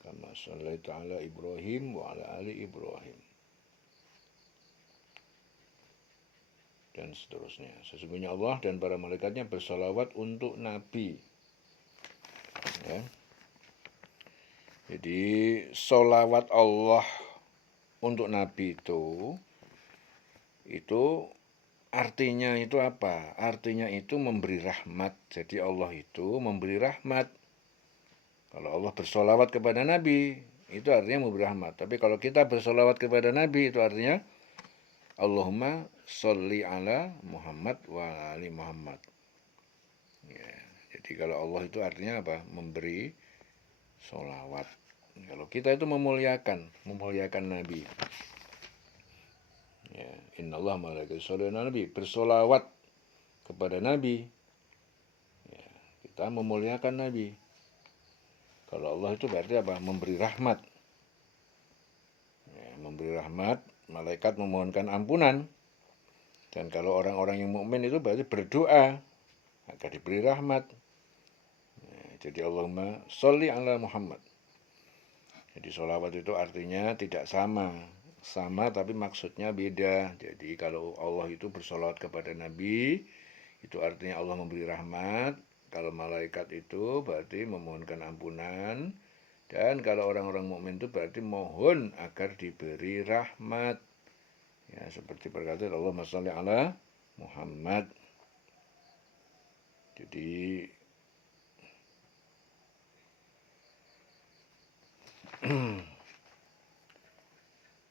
kama shallaita ala Ibrahim wa ala ali Ibrahim, dan seterusnya. Sesungguhnya Allah dan para malaikatnya bersolawat untuk Nabi. Ya. Jadi solawat Allah untuk Nabi itu itu artinya itu apa? Artinya itu memberi rahmat. Jadi Allah itu memberi rahmat. Kalau Allah bersolawat kepada Nabi, itu artinya memberi rahmat. Tapi kalau kita bersolawat kepada Nabi, itu artinya Allahumma sholli ala Muhammad wa ali Muhammad. Ya, jadi kalau Allah itu artinya apa? Memberi solawat. Kalau kita itu memuliakan Nabi. Ya, innallah malaikatu yusholluna ala nabi, bersolawat kepada Nabi. Ya, kita memuliakan Nabi. Kalau Allah itu berarti apa? Memberi rahmat. Ya, memberi rahmat, malaikat memohonkan ampunan. Dan kalau orang-orang yang mukmin itu berarti berdoa agar diberi rahmat. Ya, jadi Allahumma sholli ala Muhammad. Jadi sholawat itu artinya tidak sama tapi maksudnya beda. Jadi kalau Allah itu bersolawat kepada Nabi, itu artinya Allah memberi rahmat. Kalau malaikat itu berarti memohonkan ampunan. Dan kalau orang-orang mukmin itu berarti mohon agar diberi rahmat. Ya, seperti perkataan Allahumma sholli ala Muhammad. Jadi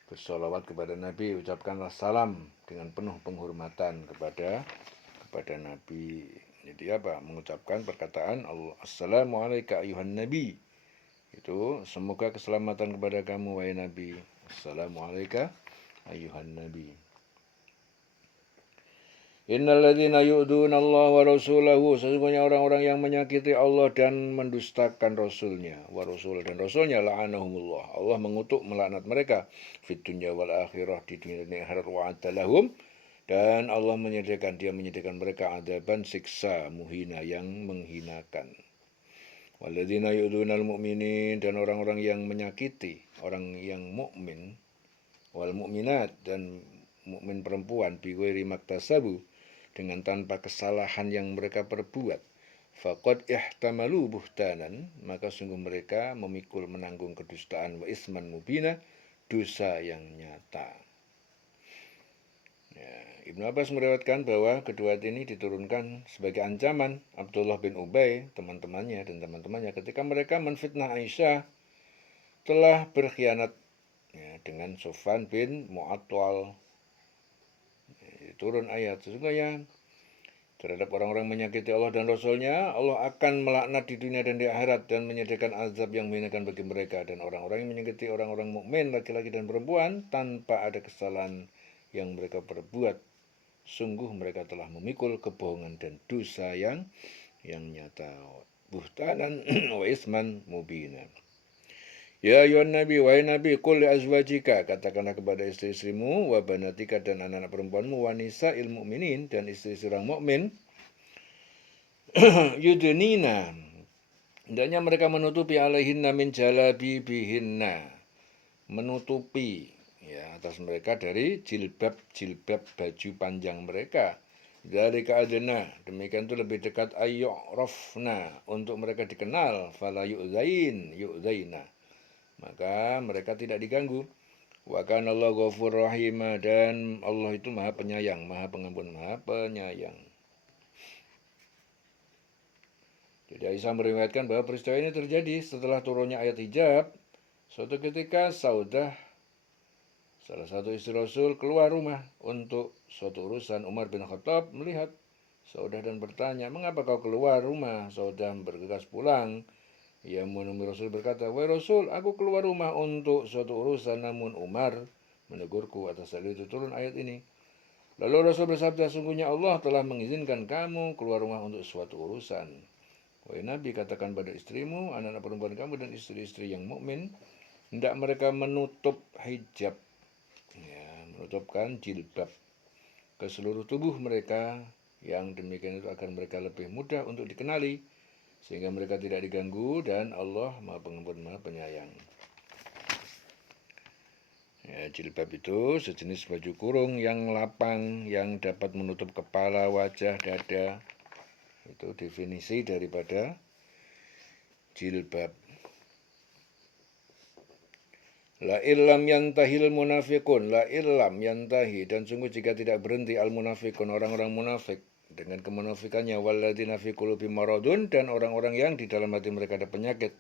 bersolawat kepada Nabi, ucapkanlah salam dengan penuh penghormatan kepada Nabi. Jadi apa? Mengucapkan perkataan Assalamualaikum ayuhan Nabi. Itu semoga keselamatan kepada kamu wahai Nabi. Assalamualaikum ayuhan Nabi. Innal ladzina yu'duna Allah wa rasulahu, sesungguhnya orang-orang yang menyakiti Allah dan mendustakan Rasulnya, wa rasul dan Rasulnya, la'anahumullah, Allah mengutuk melaknat mereka fid dunya wal akhirah, di dunia dan akhirat, wa adalahum, dan Allah menyediakan mereka adaban, siksa muhina, yang menghinakan. Walladzina yu'dunal mu'minin, dan orang-orang yang menyakiti orang yang mukmin, wal mu'minat, dan mukmin perempuan, bighairi maktasabu, dengan tanpa kesalahan yang mereka perbuat, faqad ihtamalu buhtanan, maka sungguh mereka memikul menanggung kedustaan, wa isman mubina, dosa yang nyata. Ya, Ibnu Abbas meriwayatkan bahwa kedua ayat ini diturunkan sebagai ancaman Abdullah bin Ubay, teman-temannya ketika mereka menfitnah Aisyah telah berkhianat, ya, dengan Sofwan bin Mu'attal. Turun ayat, sesungguhnya terhadap orang-orang menyakiti Allah dan Rasulnya, Allah akan melaknat di dunia dan di akhirat, dan menyediakan azab yang menghinakan bagi mereka. Dan orang-orang yang menyakiti orang-orang mukmin, laki-laki dan perempuan, tanpa ada kesalahan yang mereka perbuat, sungguh mereka telah memikul kebohongan dan dosa yang nyata. Buhtanan wa isman mubina. Ya ayuhan Nabi, wahai Nabi, qul li azwajika, katakanlah kepada istri-istrimu, wa banatika, dan anak-anak perempuanmu, wa nisa'il mu'minin, dan istri-istri orang mukmin, yudnina, hendaknya mereka menutupi alaihinna min jalabibihinna, menutupi, ya, atas mereka dari jilbab baju panjang mereka. Dzalika adna, demikian itu lebih dekat ayyurafna, untuk mereka dikenal, fala yu'zaina, maka mereka tidak diganggu. Wa kana Allahu ghafurur rahim, dan Allah itu Maha Penyayang, Maha Pengampun, Maha Penyayang. Jadi Aisyah meriwayatkan bahwa peristiwa ini terjadi setelah turunnya ayat hijab. Suatu ketika Saudah, salah satu istri Rasul, keluar rumah untuk suatu urusan. Umar bin Khattab melihat Saudah dan bertanya, "Mengapa kau keluar rumah?" Saudah bergegas pulang. Ia menemui Rasul berkata, "Wahai Rasul, aku keluar rumah untuk suatu urusan." Namun Umar menegurku. Atas hal itu turun ayat ini. Lalu Rasul bersabda, "Sungguhnya Allah telah mengizinkan kamu keluar rumah untuk suatu urusan. Wahai Nabi, katakan pada istrimu, anak-anak perempuan kamu, dan istri-istri yang mukmin, hendak mereka menutup hijab, ya, menutupkan jilbab ke seluruh tubuh mereka, yang demikian itu agar mereka lebih mudah untuk dikenali, sehingga mereka tidak diganggu, dan Allah Maha Pengampun, Maha Penyayang." Ya, jilbab itu sejenis baju kurung yang lapang, yang dapat menutup kepala, wajah, dada. Itu definisi daripada jilbab. La illam yantahil munafiqun, la illam yantahi, dan sungguh jika tidak berhenti al munafiqun, orang-orang munafik dengan kemunafikannya, walladzina fi qulubihim maradun, dan orang-orang yang di dalam hati mereka ada penyakit,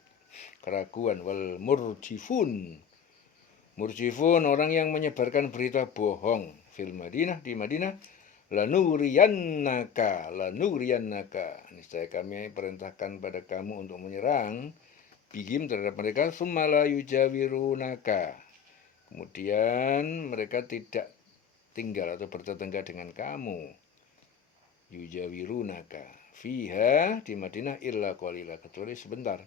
keraguan, wal murjifun. Murjifun orang yang menyebarkan berita bohong fil Madinah, di Madinah. Lanuriyannaka, niscaya kami perintahkan pada kamu untuk menyerang bihim terhadap mereka, sumala yujawirunaka, kemudian mereka tidak tinggal atau bertetangga dengan kamu. Yujawirunaka fiha, di Madinah, illa qalila, kecuali sebentar.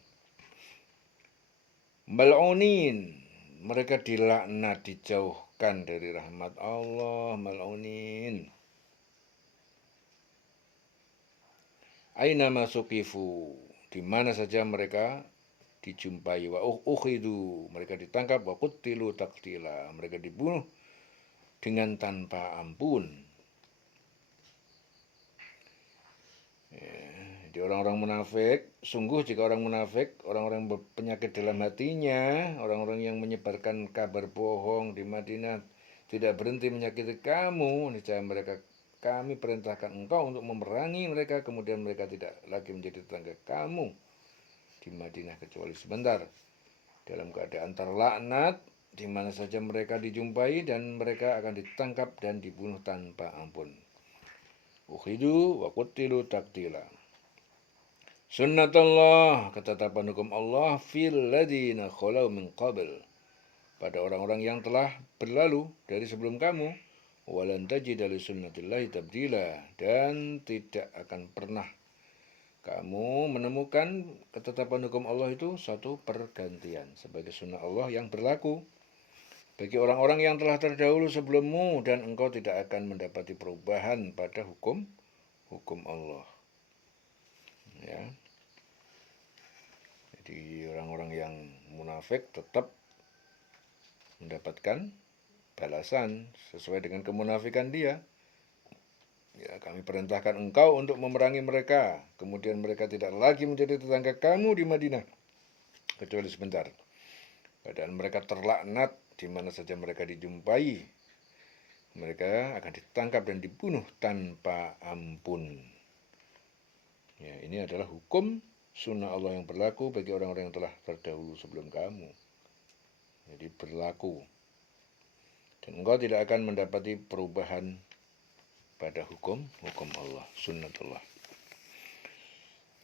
Mal'unin, mereka dilaknat, dijauhkan dari rahmat Allah. Mal'unin, aina masukifu, di mana saja mereka dijumpai. Wa ukhidu, mereka ditangkap. Wa qutilu taktila, mereka dibunuh dengan tanpa ampun. Jadi orang-orang munafik, sungguh jika orang munafik, orang-orang berpenyakit dalam hatinya, orang-orang yang menyebarkan kabar bohong di Madinah tidak berhenti menyakiti kamu, niscaya mereka, kami perintahkan engkau untuk memerangi mereka, kemudian mereka tidak lagi menjadi tetangga kamu di Madinah kecuali sebentar. Dalam keadaan terlaknat, di mana saja mereka dijumpai, dan mereka akan ditangkap dan dibunuh tanpa ampun. Ukhidu wa qutilu taktila. Sunnatullah, ketetapan hukum Allah, fil ladina khalau min qabl, pada orang-orang yang telah berlalu dari sebelum kamu. Walan tajida li sunnatillahi tabdila, dan tidak akan pernah kamu menemukan ketetapan hukum Allah itu satu pergantian, sebagai sunnah Allah yang berlaku bagi orang-orang yang telah terdahulu sebelummu, dan engkau tidak akan mendapati perubahan pada hukum Allah. Ya. Jadi orang-orang yang munafik tetap mendapatkan balasan sesuai dengan kemunafikan dia. Ya, kami perintahkan engkau untuk memerangi mereka, kemudian mereka tidak lagi menjadi tetangga kamu di Madinah kecuali sebentar. Padahal mereka terlaknat di mana saja mereka dijumpai. Mereka akan ditangkap dan dibunuh tanpa ampun. Ya, ini adalah hukum sunnah Allah yang berlaku bagi orang-orang yang telah terdahulu sebelum kamu. Jadi berlaku. Dan engkau tidak akan mendapati perubahan pada hukum Allah, sunnatullah.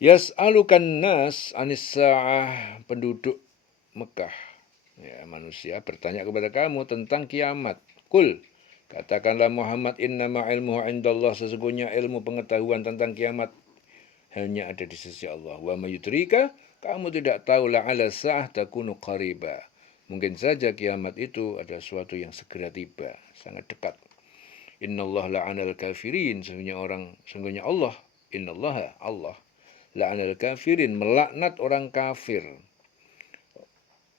Yas'alukan nas anis sa'ah, penduduk Mekah, ya, manusia bertanya kepada kamu tentang kiamat. Kul, katakanlah Muhammad, innama ilmuhu indallah, sesungguhnya ilmu pengetahuan tentang kiamat hanya ada di sisi Allah. Wa mayudrika, kamu tidak tahu la'ala sa'ah takunu qariba, mungkin saja kiamat itu ada sesuatu yang segera tiba, sangat dekat. Innallaha la'anal kafirin, sesungguhnya Allah, innallaha, Allah, la'anal kafirin, melaknat orang kafir.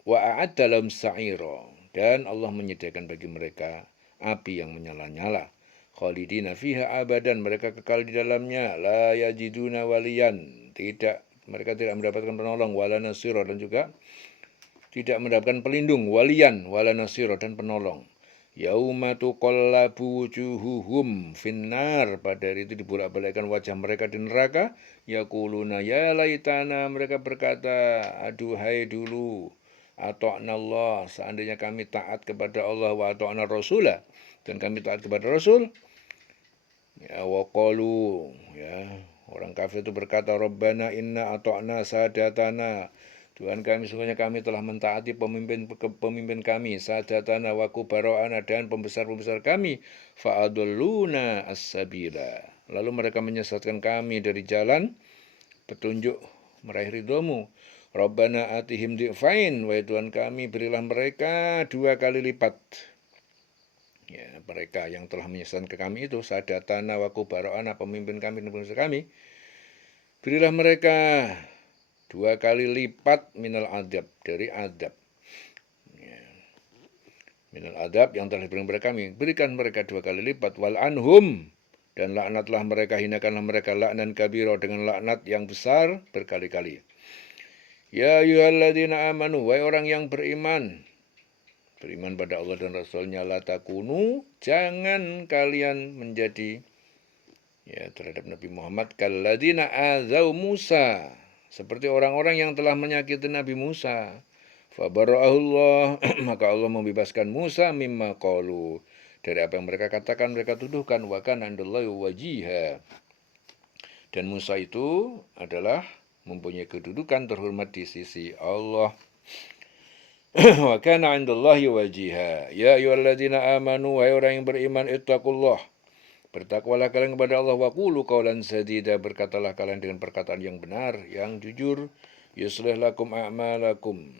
Wa a'adda lahum sa'ira, dan Allah menyediakan bagi mereka api yang menyala-nyala. Khalidina fiha abadan, mereka kekal di dalamnya. La yajiduna waliyan, mereka tidak mendapatkan penolong, wala nasira, dan juga tidak mendapatkan pelindung, waliyan, wala nasira, dan penolong. Yauma tuqallabu wujuhuhum finnar, pada hari itu dibolak-balikkan wajah mereka di neraka. Yaquluna ya laitana, mereka berkata, aduhai dulu, ata'na Allah, seandainya kami taat kepada Allah, wa ata'na rasulah, dan kami taat kepada Rasul. Ya, waqalu, ya, orang kafir itu berkata, Rabbana inna ata'na sadatana, Tuhan kami, sesungguhnya kami telah mentaati pemimpin kami, sadatana wa kubara'ana, dan pembesar-pembesar kami, fa'adalluna as-sabila, lalu mereka menyesatkan kami dari jalan petunjuk meraih ridhomu. Rabbana atihim di'fain, wahai Tuhan kami, berilah mereka 2 kali lipat. Ya, mereka yang telah menyesatkan ke kami itu, sadatana wa kubara'ana, pemimpin kami dan pembesar kami, berilah mereka 2 kali lipat minal adab, dari adab. Ya. Minal adab yang telah diberikan kepada kami, berikan mereka 2 kali lipat. Wal anhum, dan laknatlah mereka, hinakanlah mereka laknan kabiro, dengan laknat yang besar berkali-kali. Ya ayyuhalladzina amanu, wahai orang yang beriman, beriman pada Allah dan Rasulnya, la takunu, jangan kalian menjadi terhadap Nabi Muhammad kalladzina azau Musa, seperti orang-orang yang telah menyakiti Nabi Musa. Fabara'ahullah, maka Allah membebaskan Musa mimma qalu, dari apa yang mereka katakan, mereka tuduhkan, wa kana indallahi wajiha. Dan Musa itu adalah mempunyai kedudukan terhormat di sisi Allah. Wa kana indallahi wajiha. Ya ayyuhalladzina amanu, wahai orang yang beriman, ittaqullah, bertakwalah kalian kepada Allah, wa qulu qawlan sadida, berkatalah kalian dengan perkataan yang benar, yang jujur. Yuslih lakum a'malakum,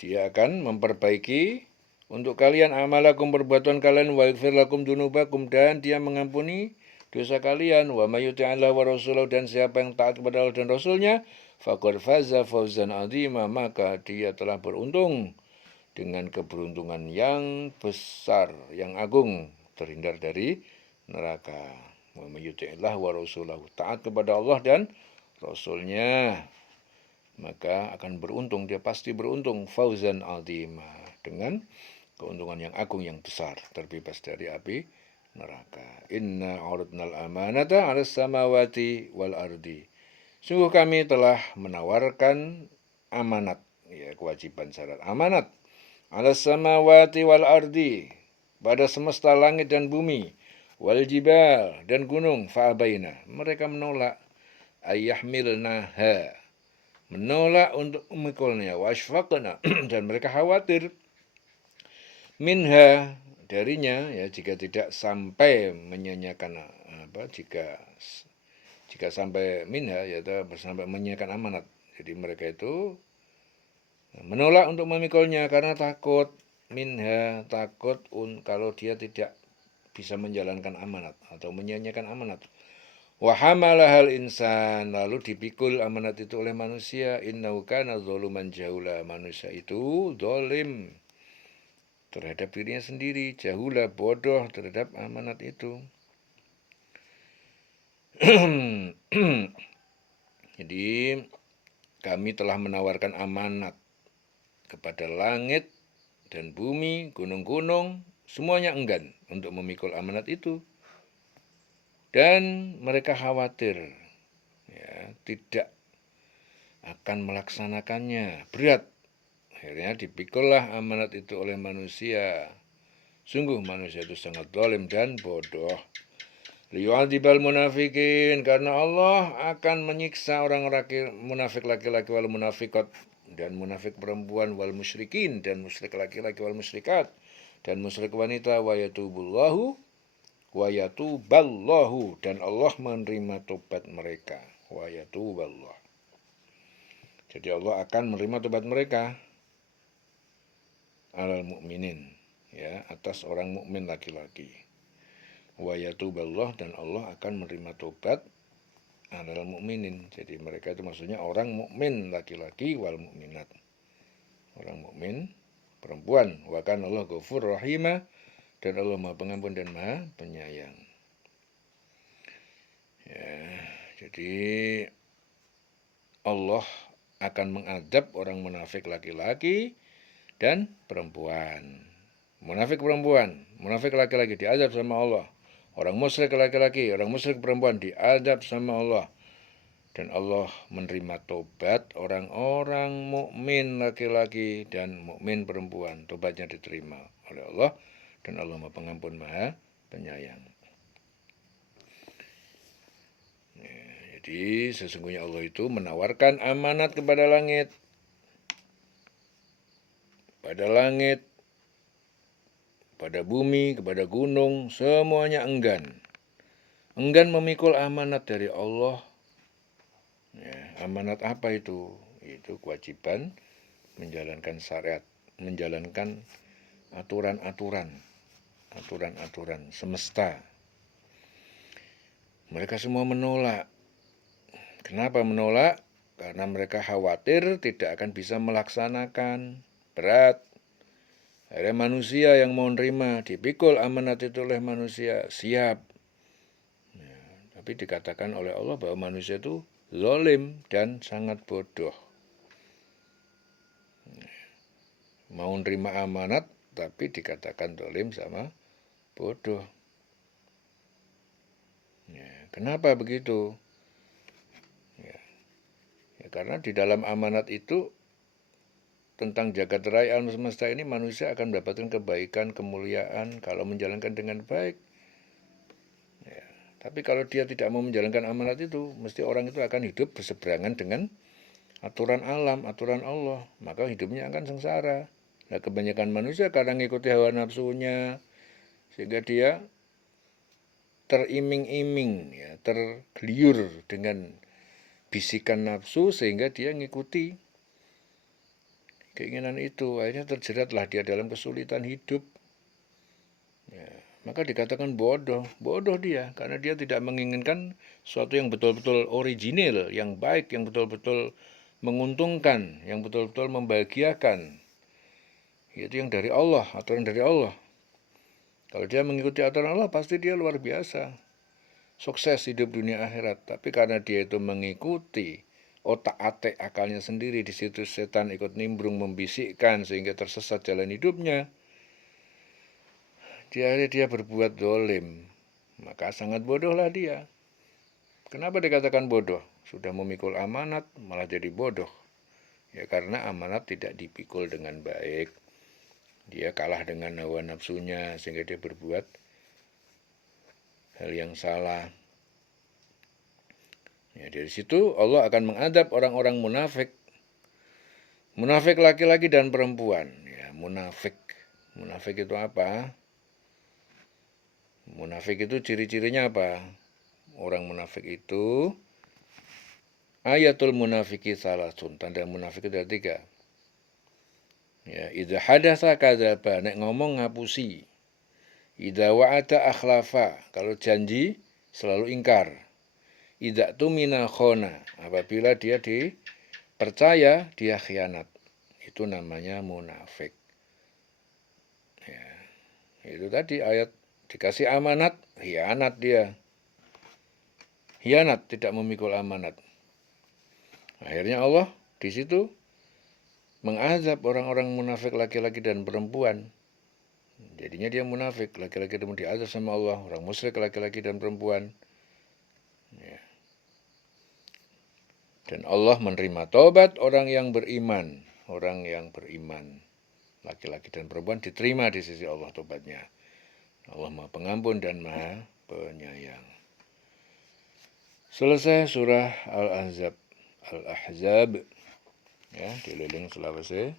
dia akan memperbaiki untuk kalian amalakum, perbuatan kalian, wa yaghfir lakum dzunubakum, dan dia mengampuni dosa kalian. Wa may yuti'illah wa rasulahu, dan siapa yang taat kepada Allah dan Rasulnya, faqad faza fawzan 'azima, maka dia telah beruntung dengan keberuntungan yang besar, yang agung, terhindar dari neraka. Wa may yuti'illah wa rasulahu, taat kepada Allah dan Rasulnya, maka akan beruntung, dia pasti beruntung, fauzan azima, dengan keuntungan yang agung, yang besar, terbebas dari api neraka. Inna aradnal amanata 'alas samawati wal ardi, sungguh kami telah menawarkan amanat, kewajiban syarat amanat, 'alas samawati wal ardi, pada semesta langit dan bumi, wal jibal, dan gunung, fa'abaina, mereka menolak, ayyahmilnaha, menolak untuk memikulnya, wasfaqna, dan mereka khawatir, minha, darinya, jika tidak sampai menyanyiakan jika sampai minha, sampai menyanyiakan amanat. Jadi mereka itu menolak untuk memikulnya karena takut, minha, takut kalau dia tidak bisa menjalankan amanat atau menyanyiakan amanat. Wa hamalahal insan, lalu dipikul amanat itu oleh manusia. Innahu kana zaluman jahula, manusia itu zalim terhadap dirinya sendiri, jahula, bodoh terhadap amanat itu. Jadi kami telah menawarkan amanat kepada langit dan bumi, gunung-gunung, semuanya enggan untuk memikul amanat itu. Dan mereka khawatir, tidak akan melaksanakannya, berat. Akhirnya dipikullah amanat itu oleh manusia. Sungguh manusia itu sangat zalim dan bodoh. Liyu'adzibal munafikin, karena Allah akan menyiksa orang-orang munafik laki-laki wal munafikat, dan munafik perempuan, wal musyrikin, dan musyrik laki-laki wal musyrikat, dan musyrik wanita, wa yatuballahu, dan Allah menerima tobat mereka, wa yatuballah. Jadi Allah akan menerima tobat mereka, alal mu'minin, atas orang mukmin laki-laki. Wa yatuballah, dan Allah akan menerima tobat alal mu'minin. Jadi mereka itu maksudnya orang mukmin laki-laki, wal mukminat, orang mukmin perempuan. Wa kana Allah ghafur rahimah, dan Allah Maha Pengampun dan Maha Penyayang. Jadi Allah akan mengadab orang munafik laki-laki dan perempuan. Munafik perempuan, munafik laki-laki diadab sama Allah. Orang musyrik laki-laki, orang musyrik perempuan diadab sama Allah. Dan Allah menerima tobat orang-orang mukmin laki-laki dan mukmin perempuan. Tobatnya diterima oleh Allah, dan Allah Maha Pengampun, Maha Penyayang. Jadi sesungguhnya Allah itu menawarkan amanat kepada langit, pada bumi, kepada gunung, semuanya enggan memikul amanat dari Allah. Amanat apa itu? Itu kewajiban menjalankan syariat, menjalankan aturan-aturan semesta. Mereka semua menolak. Kenapa menolak? Karena mereka khawatir tidak akan bisa melaksanakan, berat. Akhirnya manusia yang mau nerima, dipikul amanat itu oleh manusia, siap. Tapi dikatakan oleh Allah bahwa manusia itu zalim dan sangat bodoh. mau nerima amanat tapi dikatakan zalim sama bodoh. Ya, kenapa begitu? Ya, karena di dalam amanat itu tentang jagat raya alam semesta ini manusia akan mendapatkan kebaikan, kemuliaan kalau menjalankan dengan baik. Ya, tapi kalau dia tidak mau menjalankan amanat itu, mesti orang itu akan hidup berseberangan dengan aturan alam, aturan Allah, maka hidupnya akan sengsara. Nah, kebanyakan manusia karena ngikuti hawa nafsunya, sehingga dia teriming-iming, ya, tergiur dengan bisikan nafsu sehingga dia ngikuti keinginan itu. Akhirnya terjeratlah dia dalam kesulitan hidup. Ya, maka dikatakan bodoh. Bodoh dia karena dia tidak menginginkan sesuatu yang betul-betul original, yang baik, yang betul-betul menguntungkan, yang betul-betul membahagiakan. Itu yang dari Allah, aturan dari Allah. Kalau dia mengikuti aturan Allah pasti dia luar biasa. Sukses hidup dunia akhirat. Tapi karena dia itu mengikuti otak-atik akalnya sendiri, di situ setan ikut nimbrung membisikkan sehingga tersesat jalan hidupnya. Di akhirnya dia berbuat dolim. Maka sangat bodohlah dia. Kenapa dikatakan bodoh? Sudah memikul amanat malah jadi bodoh. Ya karena amanat tidak dipikul dengan baik. Dia kalah dengan hawa nafsunya sehingga dia berbuat hal yang salah. Ya, dari situ Allah akan mengadab orang-orang munafik. Munafik laki-laki dan perempuan. Ya, munafik. Munafik itu apa? Munafik itu ciri-cirinya apa? Orang munafik itu ayatul munafiki salasun. Tanda munafik itu ada 3. Ya, idza hadatsa kadzaba, nek ngomong ngapusi. Idza wa'ada akhlafa, kalau janji selalu ingkar. Idza tumina khona, apabila dia dipercaya dia khianat. Itu namanya munafik. Ya, itu tadi ayat dikasih amanat, khianat dia. Khianat, tidak memikul amanat. Akhirnya Allah di situ mengazab orang-orang munafik laki-laki dan perempuan. Jadinya dia munafik, laki-laki dan diazab sama Allah, orang musyrik laki-laki dan perempuan. Ya. Dan Allah menerima taubat orang yang beriman, laki-laki dan perempuan diterima di sisi Allah taubatnya. Allah Maha Pengampun dan Maha Penyayang. Selesai surah Al-Ahzab. Ya, keliling Sulawesi.